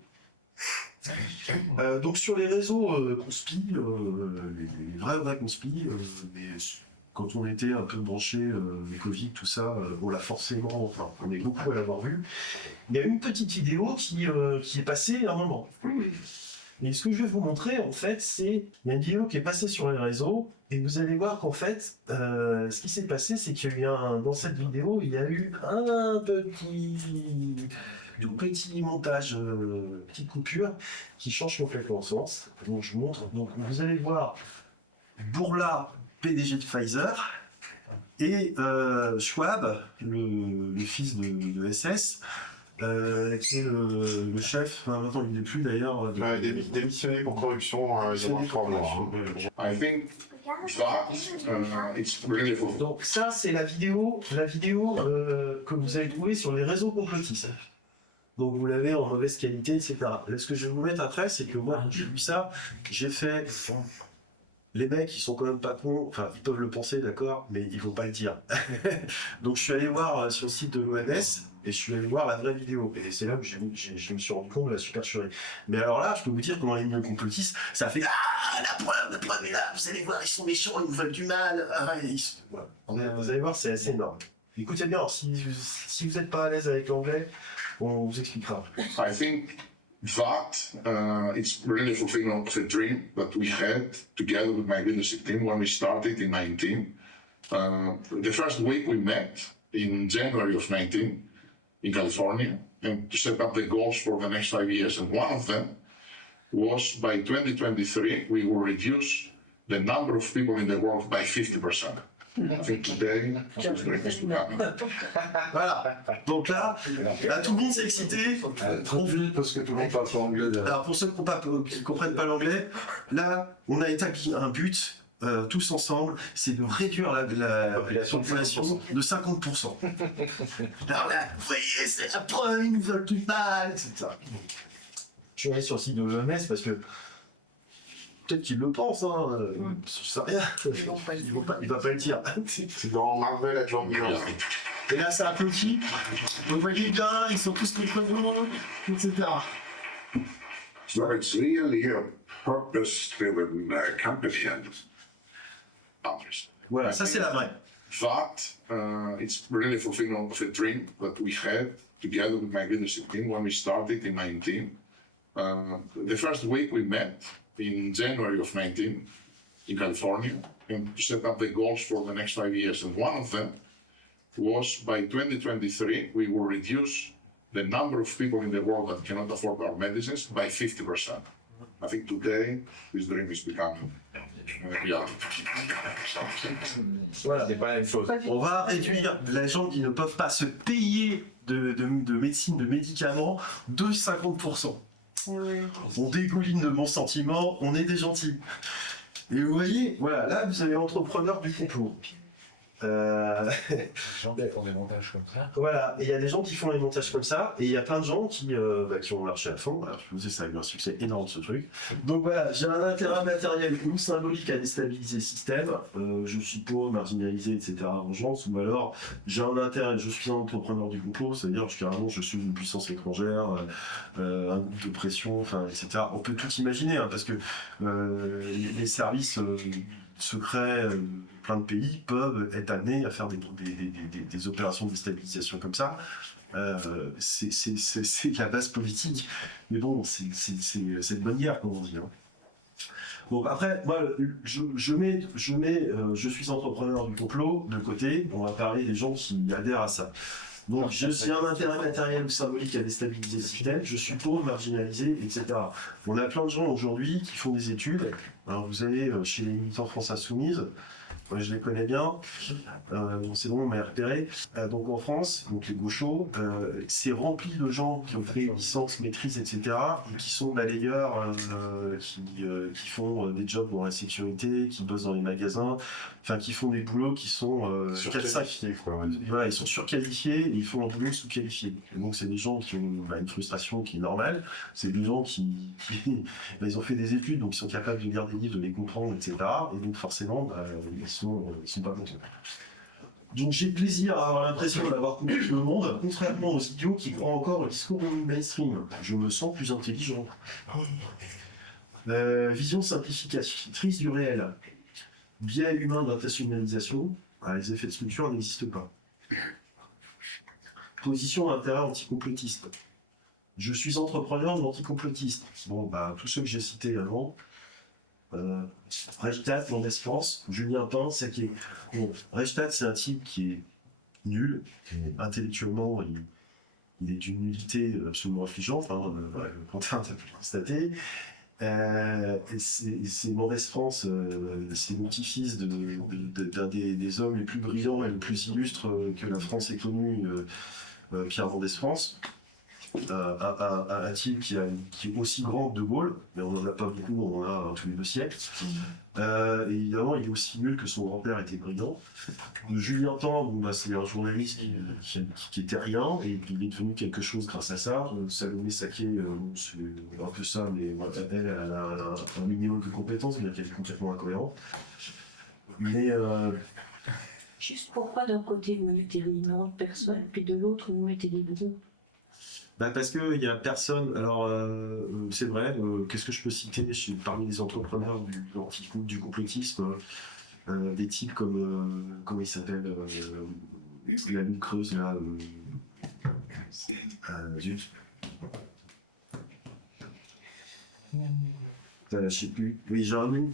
Donc sur les réseaux conspi, les vrais conspi, mais quand on était un peu branché, le Covid, tout ça, on l'a forcément, enfin, on est beaucoup à l'avoir vu. Il y a une petite vidéo qui est passée à un moment. Et ce que je vais vous montrer, en fait, il y a une vidéo qui est passée sur les réseaux, et vous allez voir qu'en fait, ce qui s'est passé, c'est qu'il y a eu dans cette vidéo, il y a eu un petit montage, petite coupure, qui change complètement le sens. Donc je vous montre. Donc vous allez voir Bourla, PDG de Pfizer, et Schwab, le fils de SS, qui est le chef, maintenant il n'est plus d'ailleurs. Démissionné pour corruption il y a 3 mois. I think it's really cool. Donc ça c'est la vidéo que vous avez trouvée sur les réseaux complotistes. Donc vous l'avez en mauvaise qualité, etc. Là ce que je vais vous mettre après, c'est que moi quand j'ai vu ça, j'ai fait. Les mecs, ils sont quand même pas cons, enfin, ils peuvent le penser, d'accord, mais ils vont pas le dire. Donc, je suis allé voir sur le site de l'OMS, et je suis allé voir la vraie vidéo. Et c'est là que je me suis rendu compte de la supercherie. Mais alors là, je peux vous dire que dans les milieux complotistes, ça fait la preuve est là, vous allez voir, ils sont méchants, ils nous veulent du mal. Voilà. Vous allez voir, c'est assez énorme. Écoutez bien, alors, si vous n'êtes pas à l'aise avec l'anglais, on vous expliquera. I think that it's really fulfilling of the dream that we had together with my leadership team when we started in 19. The first week we met in January of 19 in California and to set up the goals for the next 5 years. And one of them was by 2023 we will reduce the number of people in the world by 50%. I think today this dream is becoming. Voilà. Donc là, tout le monde s'est excité. Trop vite parce que tout le monde parle pas anglais derrière. Alors pour ceux qui ne comprennent pas l'anglais, là, on a établi un but. Tous ensemble, c'est de réduire la population de 50%. Alors là, vous voyez, c'est la preuve, ils nous veulent du mal, etc. Je suis allé sur le site de l'OMS parce que peut-être qu'ils le pensent, hein, je sais rien. Il va pas le dire. C'est dans Marvel Avengers. Et là, ça applaudit. Vous voyez bien, ils sont tous contre nous, etc. So it's really a purpose-driven company and others. Voilà, ça c'est la vraie. But it's really fulfilling of a dream that we had together with my leadership team when we started in 19. The first week we met in January of 19 in California and to set up the goals for the next 5 years. And one of them was by 2023, we will reduce the number of people in the world that cannot afford our medicines by 50%. I think today this dream is becoming reality. Voilà. C'est pas la même chose. On va réduire les gens qui ne peuvent pas se payer de médecine, de médicaments, de 50%. On dégouline de bons sentiments, on est des gentils. Et vous voyez, voilà, là vous avez l'entrepreneur du complot. Les gens qui font des montages comme ça. Voilà, et il y a des gens qui font les montages comme ça, et il y a plein de gens qui ont marché à fond. Alors je vous dis, ça a eu un succès énorme ce truc. Donc voilà, j'ai un intérêt matériel ou symbolique à déstabiliser le système. Je suis pauvre, marginalisé, etc. Vengeance, ou alors j'ai un intérêt, je suis un entrepreneur du complot, c'est-à-dire carrément je suis une puissance étrangère, un groupe de pression, enfin, etc. On peut tout imaginer, hein, parce que les services secrets. Plein de pays peuvent être amenés à faire des opérations de déstabilisation comme ça. C'est de la base politique. Mais bon, c'est de bonne guerre, comme on dit. Hein. Donc après, moi, je suis entrepreneur du complot de côté. On va parler des gens qui adhèrent à ça. Donc, je suis un intérêt matériel ou symbolique à déstabiliser le système, je suis pauvre, marginalisé, etc. On a plein de gens aujourd'hui qui font des études. Alors, vous allez chez les militants France Insoumise, moi, je les connais bien, c'est bon, on m'a repéré. Donc en France, donc les gauchos, c'est rempli de gens qui ont fait licence, maîtrise, etc. et qui sont balayeurs, qui font des jobs dans la sécurité, qui bossent dans les magasins, enfin qui font des boulots qui sont 4-5. Voilà, ils sont surqualifiés et ils font un boulot sous-qualifié. Et donc c'est des gens qui ont une frustration qui est normale. C'est des gens qui ils ont fait des études, donc ils sont capables de lire des livres, de les comprendre, etc. Et donc forcément, ils sont pas contents. Donc j'ai plaisir à avoir l'impression d'avoir compris le monde, contrairement aux idiots qui croient encore au discours mainstream. Je me sens plus intelligent. Vision simplificatrice du réel. Biais humain d'intentionalisation. Les effets de structure n'existent pas. Position d'intérêt anticomplotiste. Je suis entrepreneur mais anticomplotiste. Bon, tous ceux que j'ai cités avant. Reichstadt, Mon Espérance, Julien Pain, c'est qui est. Bon, Reichstadt, c'est un type qui est nul, intellectuellement, il est d'une nullité absolument affligeante, Quentin t'a pu le constater. C'est Mon Espérance, c'est le petit-fils d'un des hommes les plus brillants et les plus illustres que la France ait connu, Pierre Mendès France. Un type qui est aussi grand que De Gaulle, mais on n'en a pas beaucoup, on en a tous les 2 siècles. Et évidemment, il est aussi nul que son grand-père était brillant. Julien Pain, c'est un journaliste qui était rien, et il est devenu quelque chose grâce à ça. Salomé Saké, c'est un peu ça, mais elle a un minimum de compétences, bien qu'elle est complètement incohérente. Mais Juste pourquoi d'un côté vous mettez les ignorantes personnes, puis de l'autre vous mettez des gros? Parce qu'il n'y a personne. Alors, c'est vrai, qu'est-ce que je peux citer parmi les entrepreneurs du complotisme, des types comme. Comment il s'appelle la lune creuse, là. Zut. Je sais plus. Oui, j'ai un nom.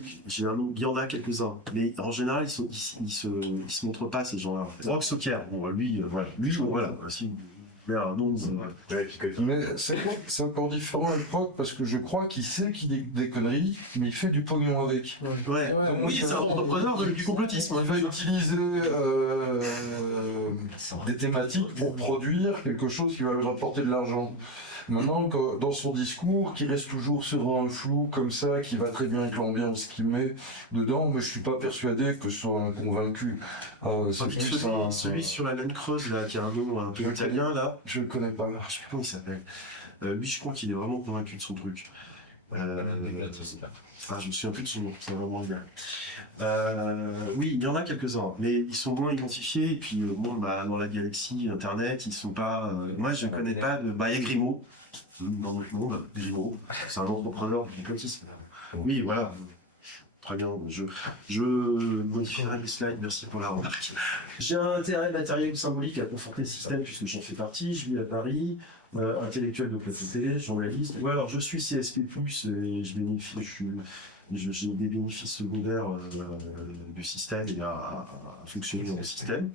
Il y en a quelques-uns. Mais en général, ils se montrent pas, ces gens-là. Rock Socker, bon, lui, voilà. Lui, voilà. Si, mais un nombre. Mais c'est encore différent le proc parce que je crois qu'il sait qu'il dit des conneries, mais il fait du pognon avec. Ouais. Oui, c'est un entrepreneur du complotisme. Il va utiliser des thématiques pour produire quelque chose qui va lui rapporter de l'argent. Maintenant, dans son discours, qui reste toujours sur un flou comme ça, qui va très bien avec l'ambiance qu'il met dedans, mais je suis pas persuadé que ce soit un convaincu. Celui sur la laine creuse, là, qui a un nom un peu italien, là, Je le connais pas. je sais plus comment il s'appelle. Lui, je crois qu'il est vraiment convaincu de son truc. Je me souviens plus de son nom, c'est vraiment bien. Oui, il y en a quelques-uns, mais ils sont moins identifiés. Et puis, dans la galaxie Internet, ils sont pas. Moi, je ne connais pas de. Il y a Grimaud, dans notre monde. Grimaud, c'est un entrepreneur du complotisme. Oui, voilà. Très bien. Je modifierai mes slides. Merci pour la remarque. J'ai un intérêt matériel ou symbolique à conforter le système puisque j'en fais partie. Je vis à Paris. Intellectuel de plateau télé, journaliste. Ouais, alors je suis CSP+, et j'ai des bénéfices secondaires du système et à fonctionner dans le système.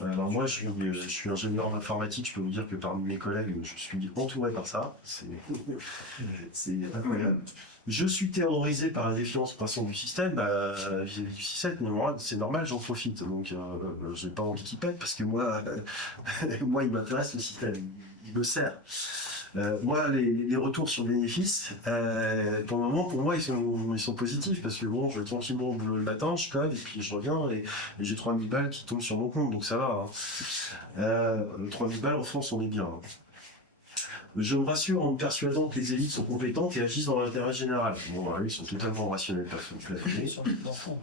Alors moi, je suis ingénieur en informatique, je peux vous dire que parmi mes collègues, je suis entouré par ça. C'est incroyable. Je suis terrorisé par la défiance croissante du système, vis-à-vis du système, mais moi, c'est normal, j'en profite. Donc, je n'ai pas envie qu'il pète, parce que moi, moi, il m'intéresse le système, il me sert. Moi, les retours sur bénéfices, pour le moment, pour moi, ils sont positifs, parce que bon, je vais tranquillement au boulot le matin, je code, et puis je reviens, et j'ai 3000 balles qui tombent sur mon compte, donc ça va. 3000 balles, en France, on est bien. Je me rassure en me persuadant que les élites sont compétentes et agissent dans l'intérêt général. Bon, ils sont totalement rationnels, plafonnés.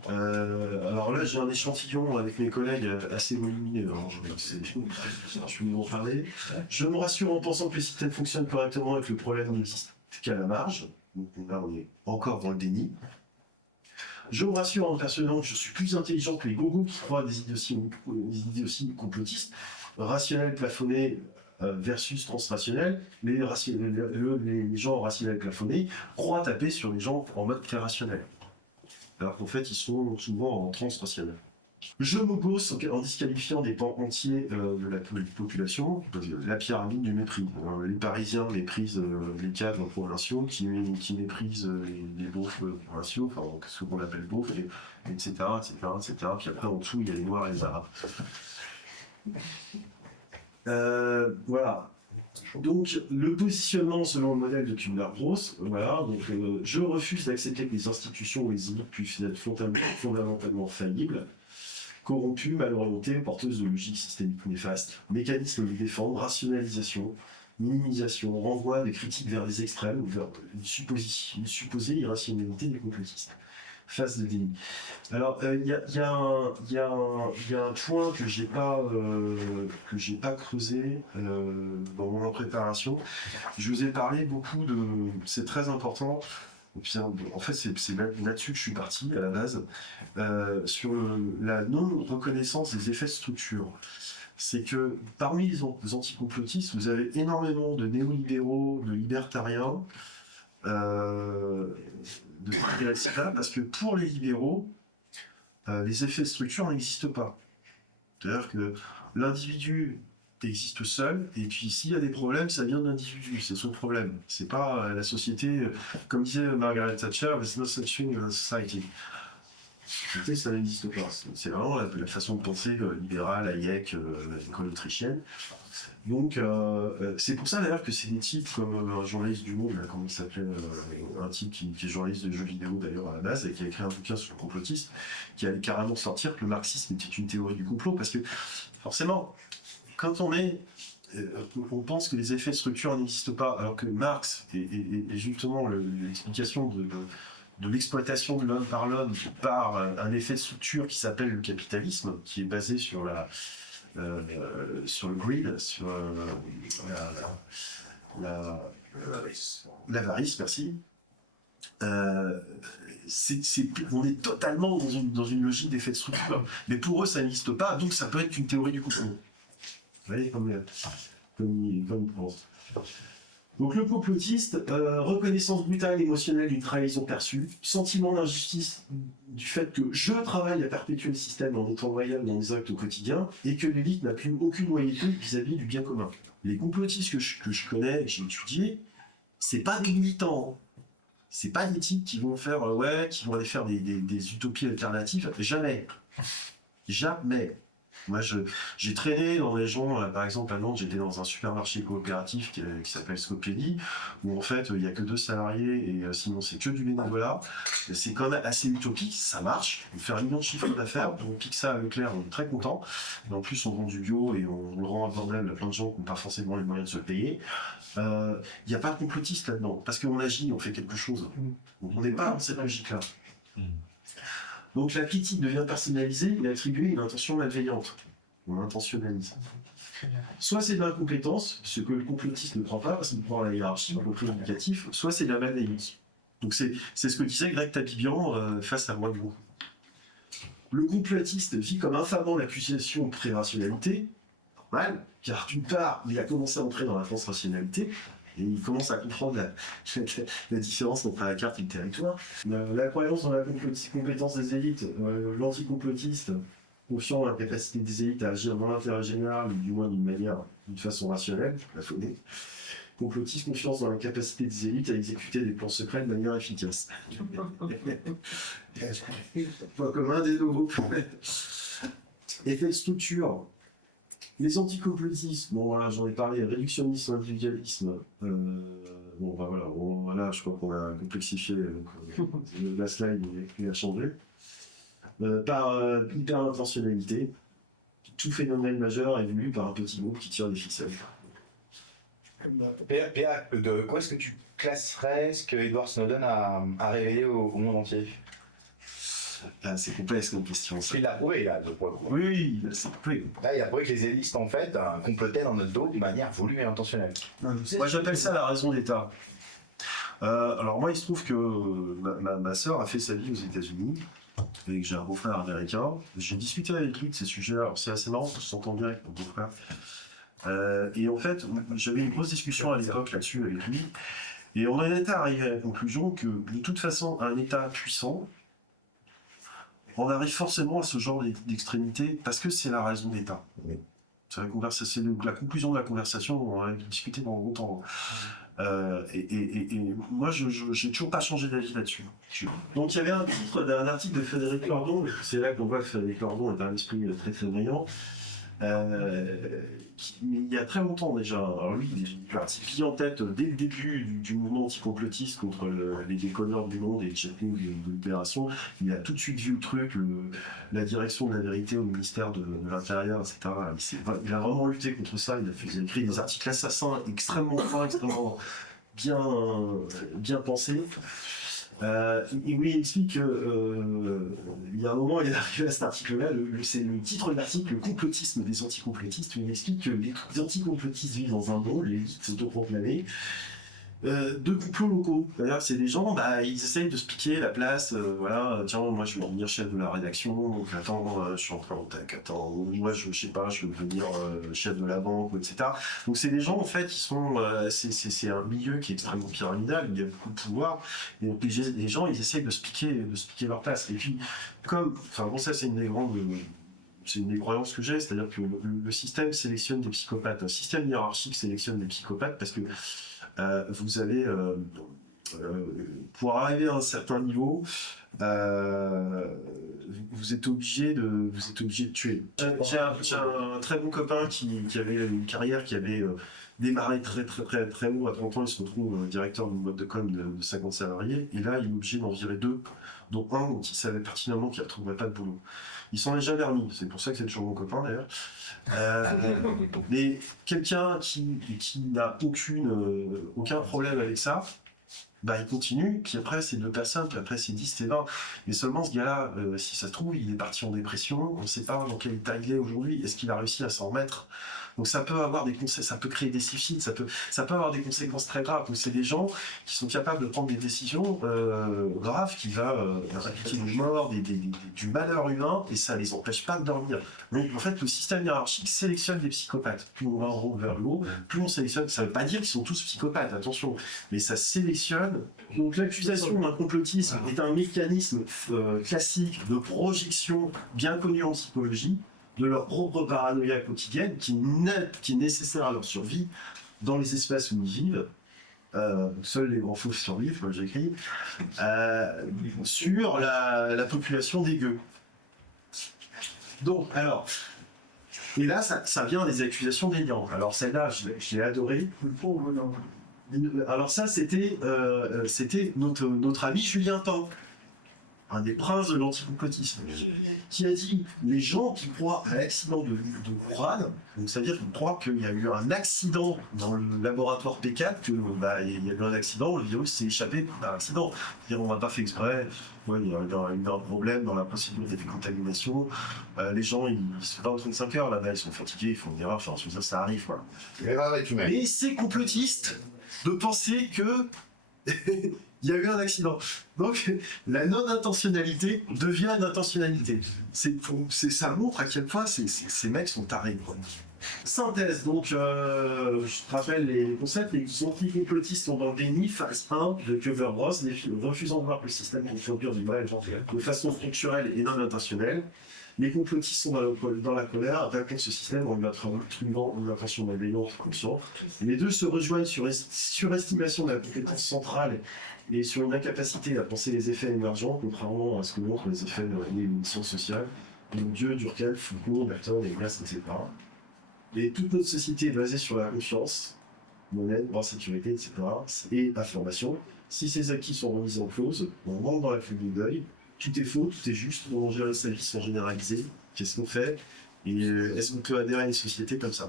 Alors là, j'ai un échantillon avec mes collègues assez volumineux. Je vais vous en parler. Je me rassure en pensant que le système fonctionne correctement et que le problème n'existe qu'à la marge. Donc là, on est encore dans le déni. Je me rassure en me persuadant que je suis plus intelligent que les gogos qui croient à des idéologies complotistes, rationnels, plafonnés, versus transrationnel, les gens rationnels plafonnés croient taper sur les gens en mode très rationnel. Alors qu'en fait, ils sont souvent en transrationnel. Je me gosse en disqualifiant des pans entiers de la population, la pyramide du mépris. Les Parisiens méprisent les cadres provinciaux, qui méprisent les beaufs provinciaux, enfin ce qu'on appelle beaufs, etc., etc. Puis après, en dessous, il y a les Noirs et les Arabes. Voilà. Donc, le positionnement selon le modèle de Kübler-Ross, voilà. Donc, je refuse d'accepter que les institutions ou les élites puissent être fondamentalement faillibles, corrompues, mal orientées, porteuses de logiques systémiques néfastes, mécanismes de défense, rationalisation, minimisation, renvoi des critiques vers les extrêmes ou vers une supposée irrationalité des complotistes. Phase de déni. Alors, il y a un point que j'ai pas creusé dans mon préparation. Je vous ai parlé beaucoup de, c'est très important. Et puis, en fait, c'est là-dessus que je suis parti à la base sur la non-reconnaissance des effets de structure. C'est que parmi les anticomplotistes, vous avez énormément de néolibéraux, de libertariens. De là parce que pour les libéraux, les effets de structure n'existent pas. C'est-à-dire que l'individu existe seul, et puis s'il y a des problèmes, ça vient de l'individu, c'est son problème. C'est pas la société, comme disait Margaret Thatcher, there's no such thing as a society. La société, ça n'existe pas. C'est vraiment la façon de penser libérale, Hayek, l'école autrichienne. Donc, c'est pour ça d'ailleurs que c'est des types comme un journaliste du Monde, là, comment il s'appelle, un type qui est journaliste de jeux vidéo d'ailleurs à la base, et qui a écrit un bouquin sur le complotiste, qui allait carrément sortir que le marxisme était une théorie du complot, parce que forcément, quand on pense que les effets de structure n'existent pas, alors que Marx est justement l'explication de l'exploitation de l'homme par l'homme par un effet de structure qui s'appelle le capitalisme, qui est basé sur sur le greed, sur l'avarice, merci. On est totalement dans une logique d'effet de structure. Mais pour eux, ça n'existe pas, donc ça peut être une théorie du complot. Vous voyez, comme ils pensent. Donc le complotiste, reconnaissance brutale émotionnelle d'une trahison perçue, sentiment d'injustice du fait que je travaille à perpétuer le système en étant loyal dans mes actes au quotidien et que l'élite n'a plus aucune loyauté vis-à-vis du bien commun. Les complotistes que je connais, que j'ai étudiés, c'est pas des militants. C'est pas des types qui vont faire, qui vont aller faire des utopies alternatives. Jamais. Jamais. Moi, j'ai traîné dans les gens, par exemple à Nantes, j'étais dans un supermarché coopératif qui s'appelle Scopelli, où en fait il n'y a que 2 salariés et sinon c'est que du bénévolat. C'est quand même assez utopique, ça marche. On fait 1 million de chiffre d'affaires, on pique ça à Leclerc, on est très content. Et en plus on vend du bio et on le rend abordable à plein de gens qui n'ont pas forcément les moyens de se le payer. Il n'y a pas de complotiste là-dedans, parce qu'on agit, on fait quelque chose. Donc on n'est pas dans cette logique-là. Donc la critique devient personnalisée et attribuée une intention malveillante. On intentionnalise. Soit c'est de l'incompétence, ce que le complotiste ne prend pas, parce qu'il prend la hiérarchie, y compris éducatif, soit c'est de la malveillance. Donc c'est ce que disait Greg Tapibian face à Roi Gros. Le complotiste vit comme infamant l'accusation de pré-rationalité, normal, car d'une part, il a commencé à entrer dans la fausse rationalité, et il commence à comprendre la différence entre la carte et le territoire. La croyance dans la compétence des élites, l'anticomplotiste, confiant dans la capacité des élites à agir dans l'intérêt général, ou du moins d'une façon rationnelle, plafonnée. Complotiste, confiance dans la capacité des élites à exécuter des plans secrets de manière efficace. Point commun des deux groupes. Effet de structure. Les anticomplotistes, bon voilà, j'en ai parlé, réductionnisme, individualisme, voilà, je crois qu'on a complexifié, la slide il a changé. Par hyper-intentionnalité, tout phénomène majeur est voulu par un petit groupe qui tire des ficelles. PA, de quoi est-ce que tu classerais ce que Edward Snowden a révélé au monde entier? C'est complexe comme question. Ça. Il l'a prouvé, là, de quoi. Oui, c'est prouvé. Là, il a prouvé que les élites, en fait, complotaient dans notre dos de manière voulue et intentionnelle. Moi, j'appelle ça la raison d'État. Alors moi, il se trouve que ma sœur a fait sa vie aux États-Unis et que j'ai un beau-frère américain. J'ai discuté avec lui de ces sujets-là. Alors c'est assez marrant, parce que je s'entends bien avec mon beau-frère. Et en fait, j'avais une grosse discussion à l'époque là-dessus avec lui. Et on en était arrivé à la conclusion que, de toute façon, un État puissant, on arrive forcément à ce genre d'extrémité parce que c'est la raison d'État. C'est la conclusion de la conversation, on en a discuté pendant longtemps. Et moi, j'ai toujours pas changé d'avis là-dessus. Donc il y avait un titre d'un article de Frédéric Lordon, c'est là qu'on voit que Frédéric Lordon est un esprit très très brillant. Il y a très longtemps déjà, alors lui, il a articulé en tête dès le début du mouvement anticomplotiste contre les déconneurs du monde et le checking de Libération. Il a tout de suite vu le truc, la direction de la vérité au ministère de l'Intérieur, etc. Il a vraiment lutté contre ça, il a écrit des articles assassins extrêmement fins, extrêmement bien pensés. Et oui, il explique qu'il y a un moment, il est arrivé à cet article-là, c'est le titre de l'article, le complotisme des anticomplotistes, où il explique que les anticomplotistes vivent dans un monde, les élites autoproclamées, de complots locaux. D'ailleurs, c'est des gens, ils essayent de se piquer la place, tiens, moi je veux devenir chef de la rédaction, donc attends, je suis en train de attends, moi je sais pas, je veux devenir chef de la banque, etc. Donc c'est des gens en fait qui sont, c'est un milieu qui est extrêmement pyramidal, il y a beaucoup de pouvoir, et donc les gens ils essayent de se piquer leur place. Et puis, ça c'est une des croyances que j'ai, c'est-à-dire que le système sélectionne des psychopathes. Un système hiérarchique sélectionne des psychopathes parce que vous avez, pour arriver à un certain niveau, vous êtes obligé de tuer. J'ai un très bon copain qui avait une carrière qui avait démarré très haut. À 30 ans, il se retrouve directeur d'une boîte de com de 50 salariés. Et là, il est obligé d'en virer 2, dont un dont il savait pertinemment qu'il ne retrouverait pas de boulot. Il s'en est jamais remis. C'est pour ça que c'est toujours mon copain, d'ailleurs. Mais quelqu'un qui n'a aucun problème avec ça, il continue, puis après c'est 2 personnes, puis après c'est 10, c'est 20. Mais seulement ce gars-là, si ça se trouve, il est parti en dépression, on ne sait pas dans quel état il est aujourd'hui, est-ce qu'il a réussi à s'en remettre? Donc ça peut avoir ça peut créer des suicides, ça peut avoir des conséquences très graves. Donc c'est des gens qui sont capables de prendre des décisions graves qui va impliquer des morts, du malheur humain, et ça les empêche pas de dormir. Donc en fait le système hiérarchique sélectionne des psychopathes. Plus on va en haut vers le haut, plus on sélectionne. Ça veut pas dire qu'ils sont tous psychopathes, attention, mais ça sélectionne. Donc l'accusation d'un complotisme est un mécanisme classique de projection bien connu en psychologie. de leur propre paranoïa quotidienne qui est nécessaire à leur survie dans les espaces où ils vivent. Seuls les grands fous survivent, comme j'écris, sur la population des gueux. Donc, alors, et là, ça vient des accusations d'Elian. Alors, celle-là, je l'ai adorée. Alors, ça, c'était notre ami Julien Pain, un des princes de l'anticomplotisme, qui a dit les gens qui croient à l'accident de Wuhan, donc c'est-à-dire qu'ils croient qu'il y a eu un accident dans le laboratoire P4, qu'il y a eu un accident, le virus s'est échappé par accident. C'est-à-dire on n'a pas fait exprès, ouais, il y a eu un problème dans la procédure de décontamination, les gens, ils se font 35 heures là-bas, ils sont fatigués, ils font une erreur, enfin ça arrive. Voilà. L'erreur est humaine. Mais c'est complotiste de penser que il y a eu un accident. Donc, la non-intentionnalité devient une intentionnalité. Ça montre à quel point ces mecs sont tarés, quoi. Synthèse, donc, je te rappelle les concepts. Les anti-complotistes sont dans le déni, phase 1 de Cover Bros, refusant de voir que le système contribue du mal de façon structurelle et non intentionnelle. Les complotistes sont dans la colère, attaquant ce système en lui attribuant une intention malveillante consciente. Les deux se rejoignent sur surestimation de la compétence centrale et sur une incapacité à penser les effets émergents, contrairement à ce que montrent les effets des sciences sociales. Donc Dieu, Durkheim, Foucault, Milton, Engels, etc. Et toute notre société est basée sur la confiance, monnaie, droit, sécurité, etc. et affirmation. Si ces acquis sont remis en cause, on rentre dans la fuite du deuil. Tout est faux, tout est juste, on gérer sa vie sans généraliser. Qu'est-ce qu'on fait? Et est-ce qu'on peut adhérer à une société comme ça?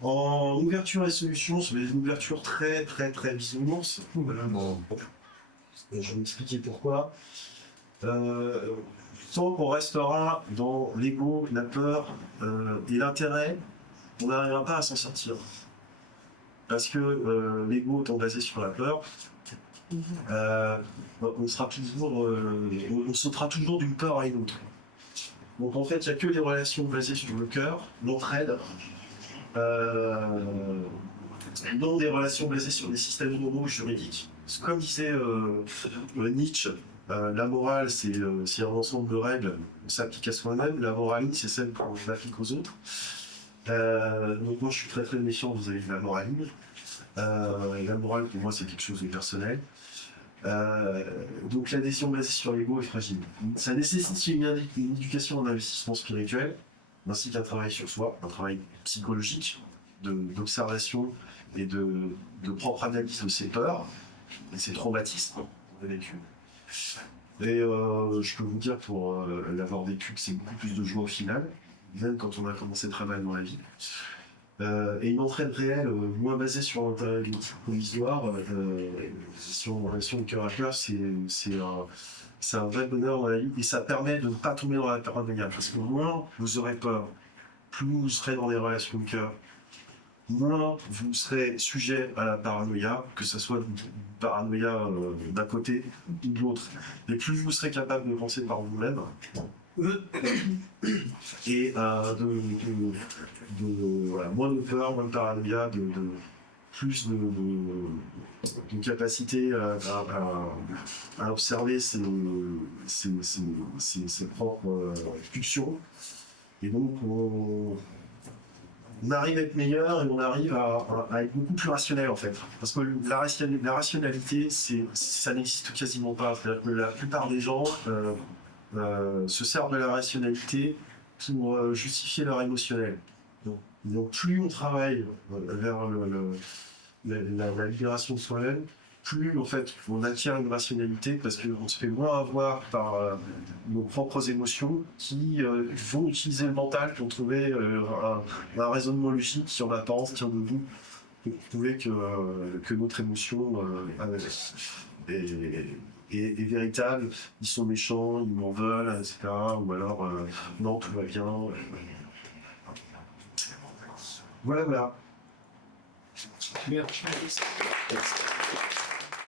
En ouverture et solution, c'est une ouverture très bisounours. Je vais m'expliquer pourquoi. Tant qu'on restera dans l'ego, la peur et l'intérêt, on n'arrivera pas à s'en sortir. Parce que l'ego étant basé sur la peur, on sautera toujours d'une peur à une autre. Donc en fait, il n'y a que des relations basées sur le cœur, l'entraide, non des relations basées sur des systèmes moraux juridiques. Comme disait Nietzsche, la morale c'est un ensemble de règles, on s'applique à soi-même, la moralité c'est celle qu'on applique aux autres. Donc moi je suis très méfiant vis-à-vis de la moralité. La morale pour moi c'est quelque chose de personnel. Donc l'adhésion basée sur l'ego est fragile. Ça nécessite une éducation en investissement spirituel, ainsi qu'un travail sur soi, un travail psychologique, d'observation et de propre analyse de ses peurs et de ses traumatismes qu'on a vécu. Et je peux vous dire pour l'avoir vécu que c'est beaucoup plus de joie au final, même quand on a commencé très mal dans la vie. Et une entraide réelle, moins basée sur un talent provisoire, sur une relation de cœur à cœur, c'est un vrai bonheur dans la vie et ça permet de ne pas tomber dans la paranoïa. Parce que moins vous aurez peur, plus vous serez dans des relations de cœur, moins vous serez sujet à la paranoïa, que ce soit une paranoïa d'un côté ou de l'autre. Et plus vous serez capable de penser par vous-même, et moins de peur, moins de paranoïa, plus de capacité à observer ses propres pulsions. Et donc on arrive à être meilleur et on arrive à être beaucoup plus rationnel en fait. Parce que la rationalité, ça n'existe quasiment pas. C'est-à-dire que la plupart des gens se servent de la rationalité pour justifier leur émotionnel. Donc plus on travaille vers la libération de soi-même, plus en fait on acquiert une rationalité parce qu'on se fait moins avoir par nos propres émotions qui vont utiliser le mental pour trouver un raisonnement logique qui en apparence tient debout pour prouver que notre émotion est véritable, ils sont méchants, ils m'en veulent, etc. Ou alors non, tout va bien. Voilà. Merci.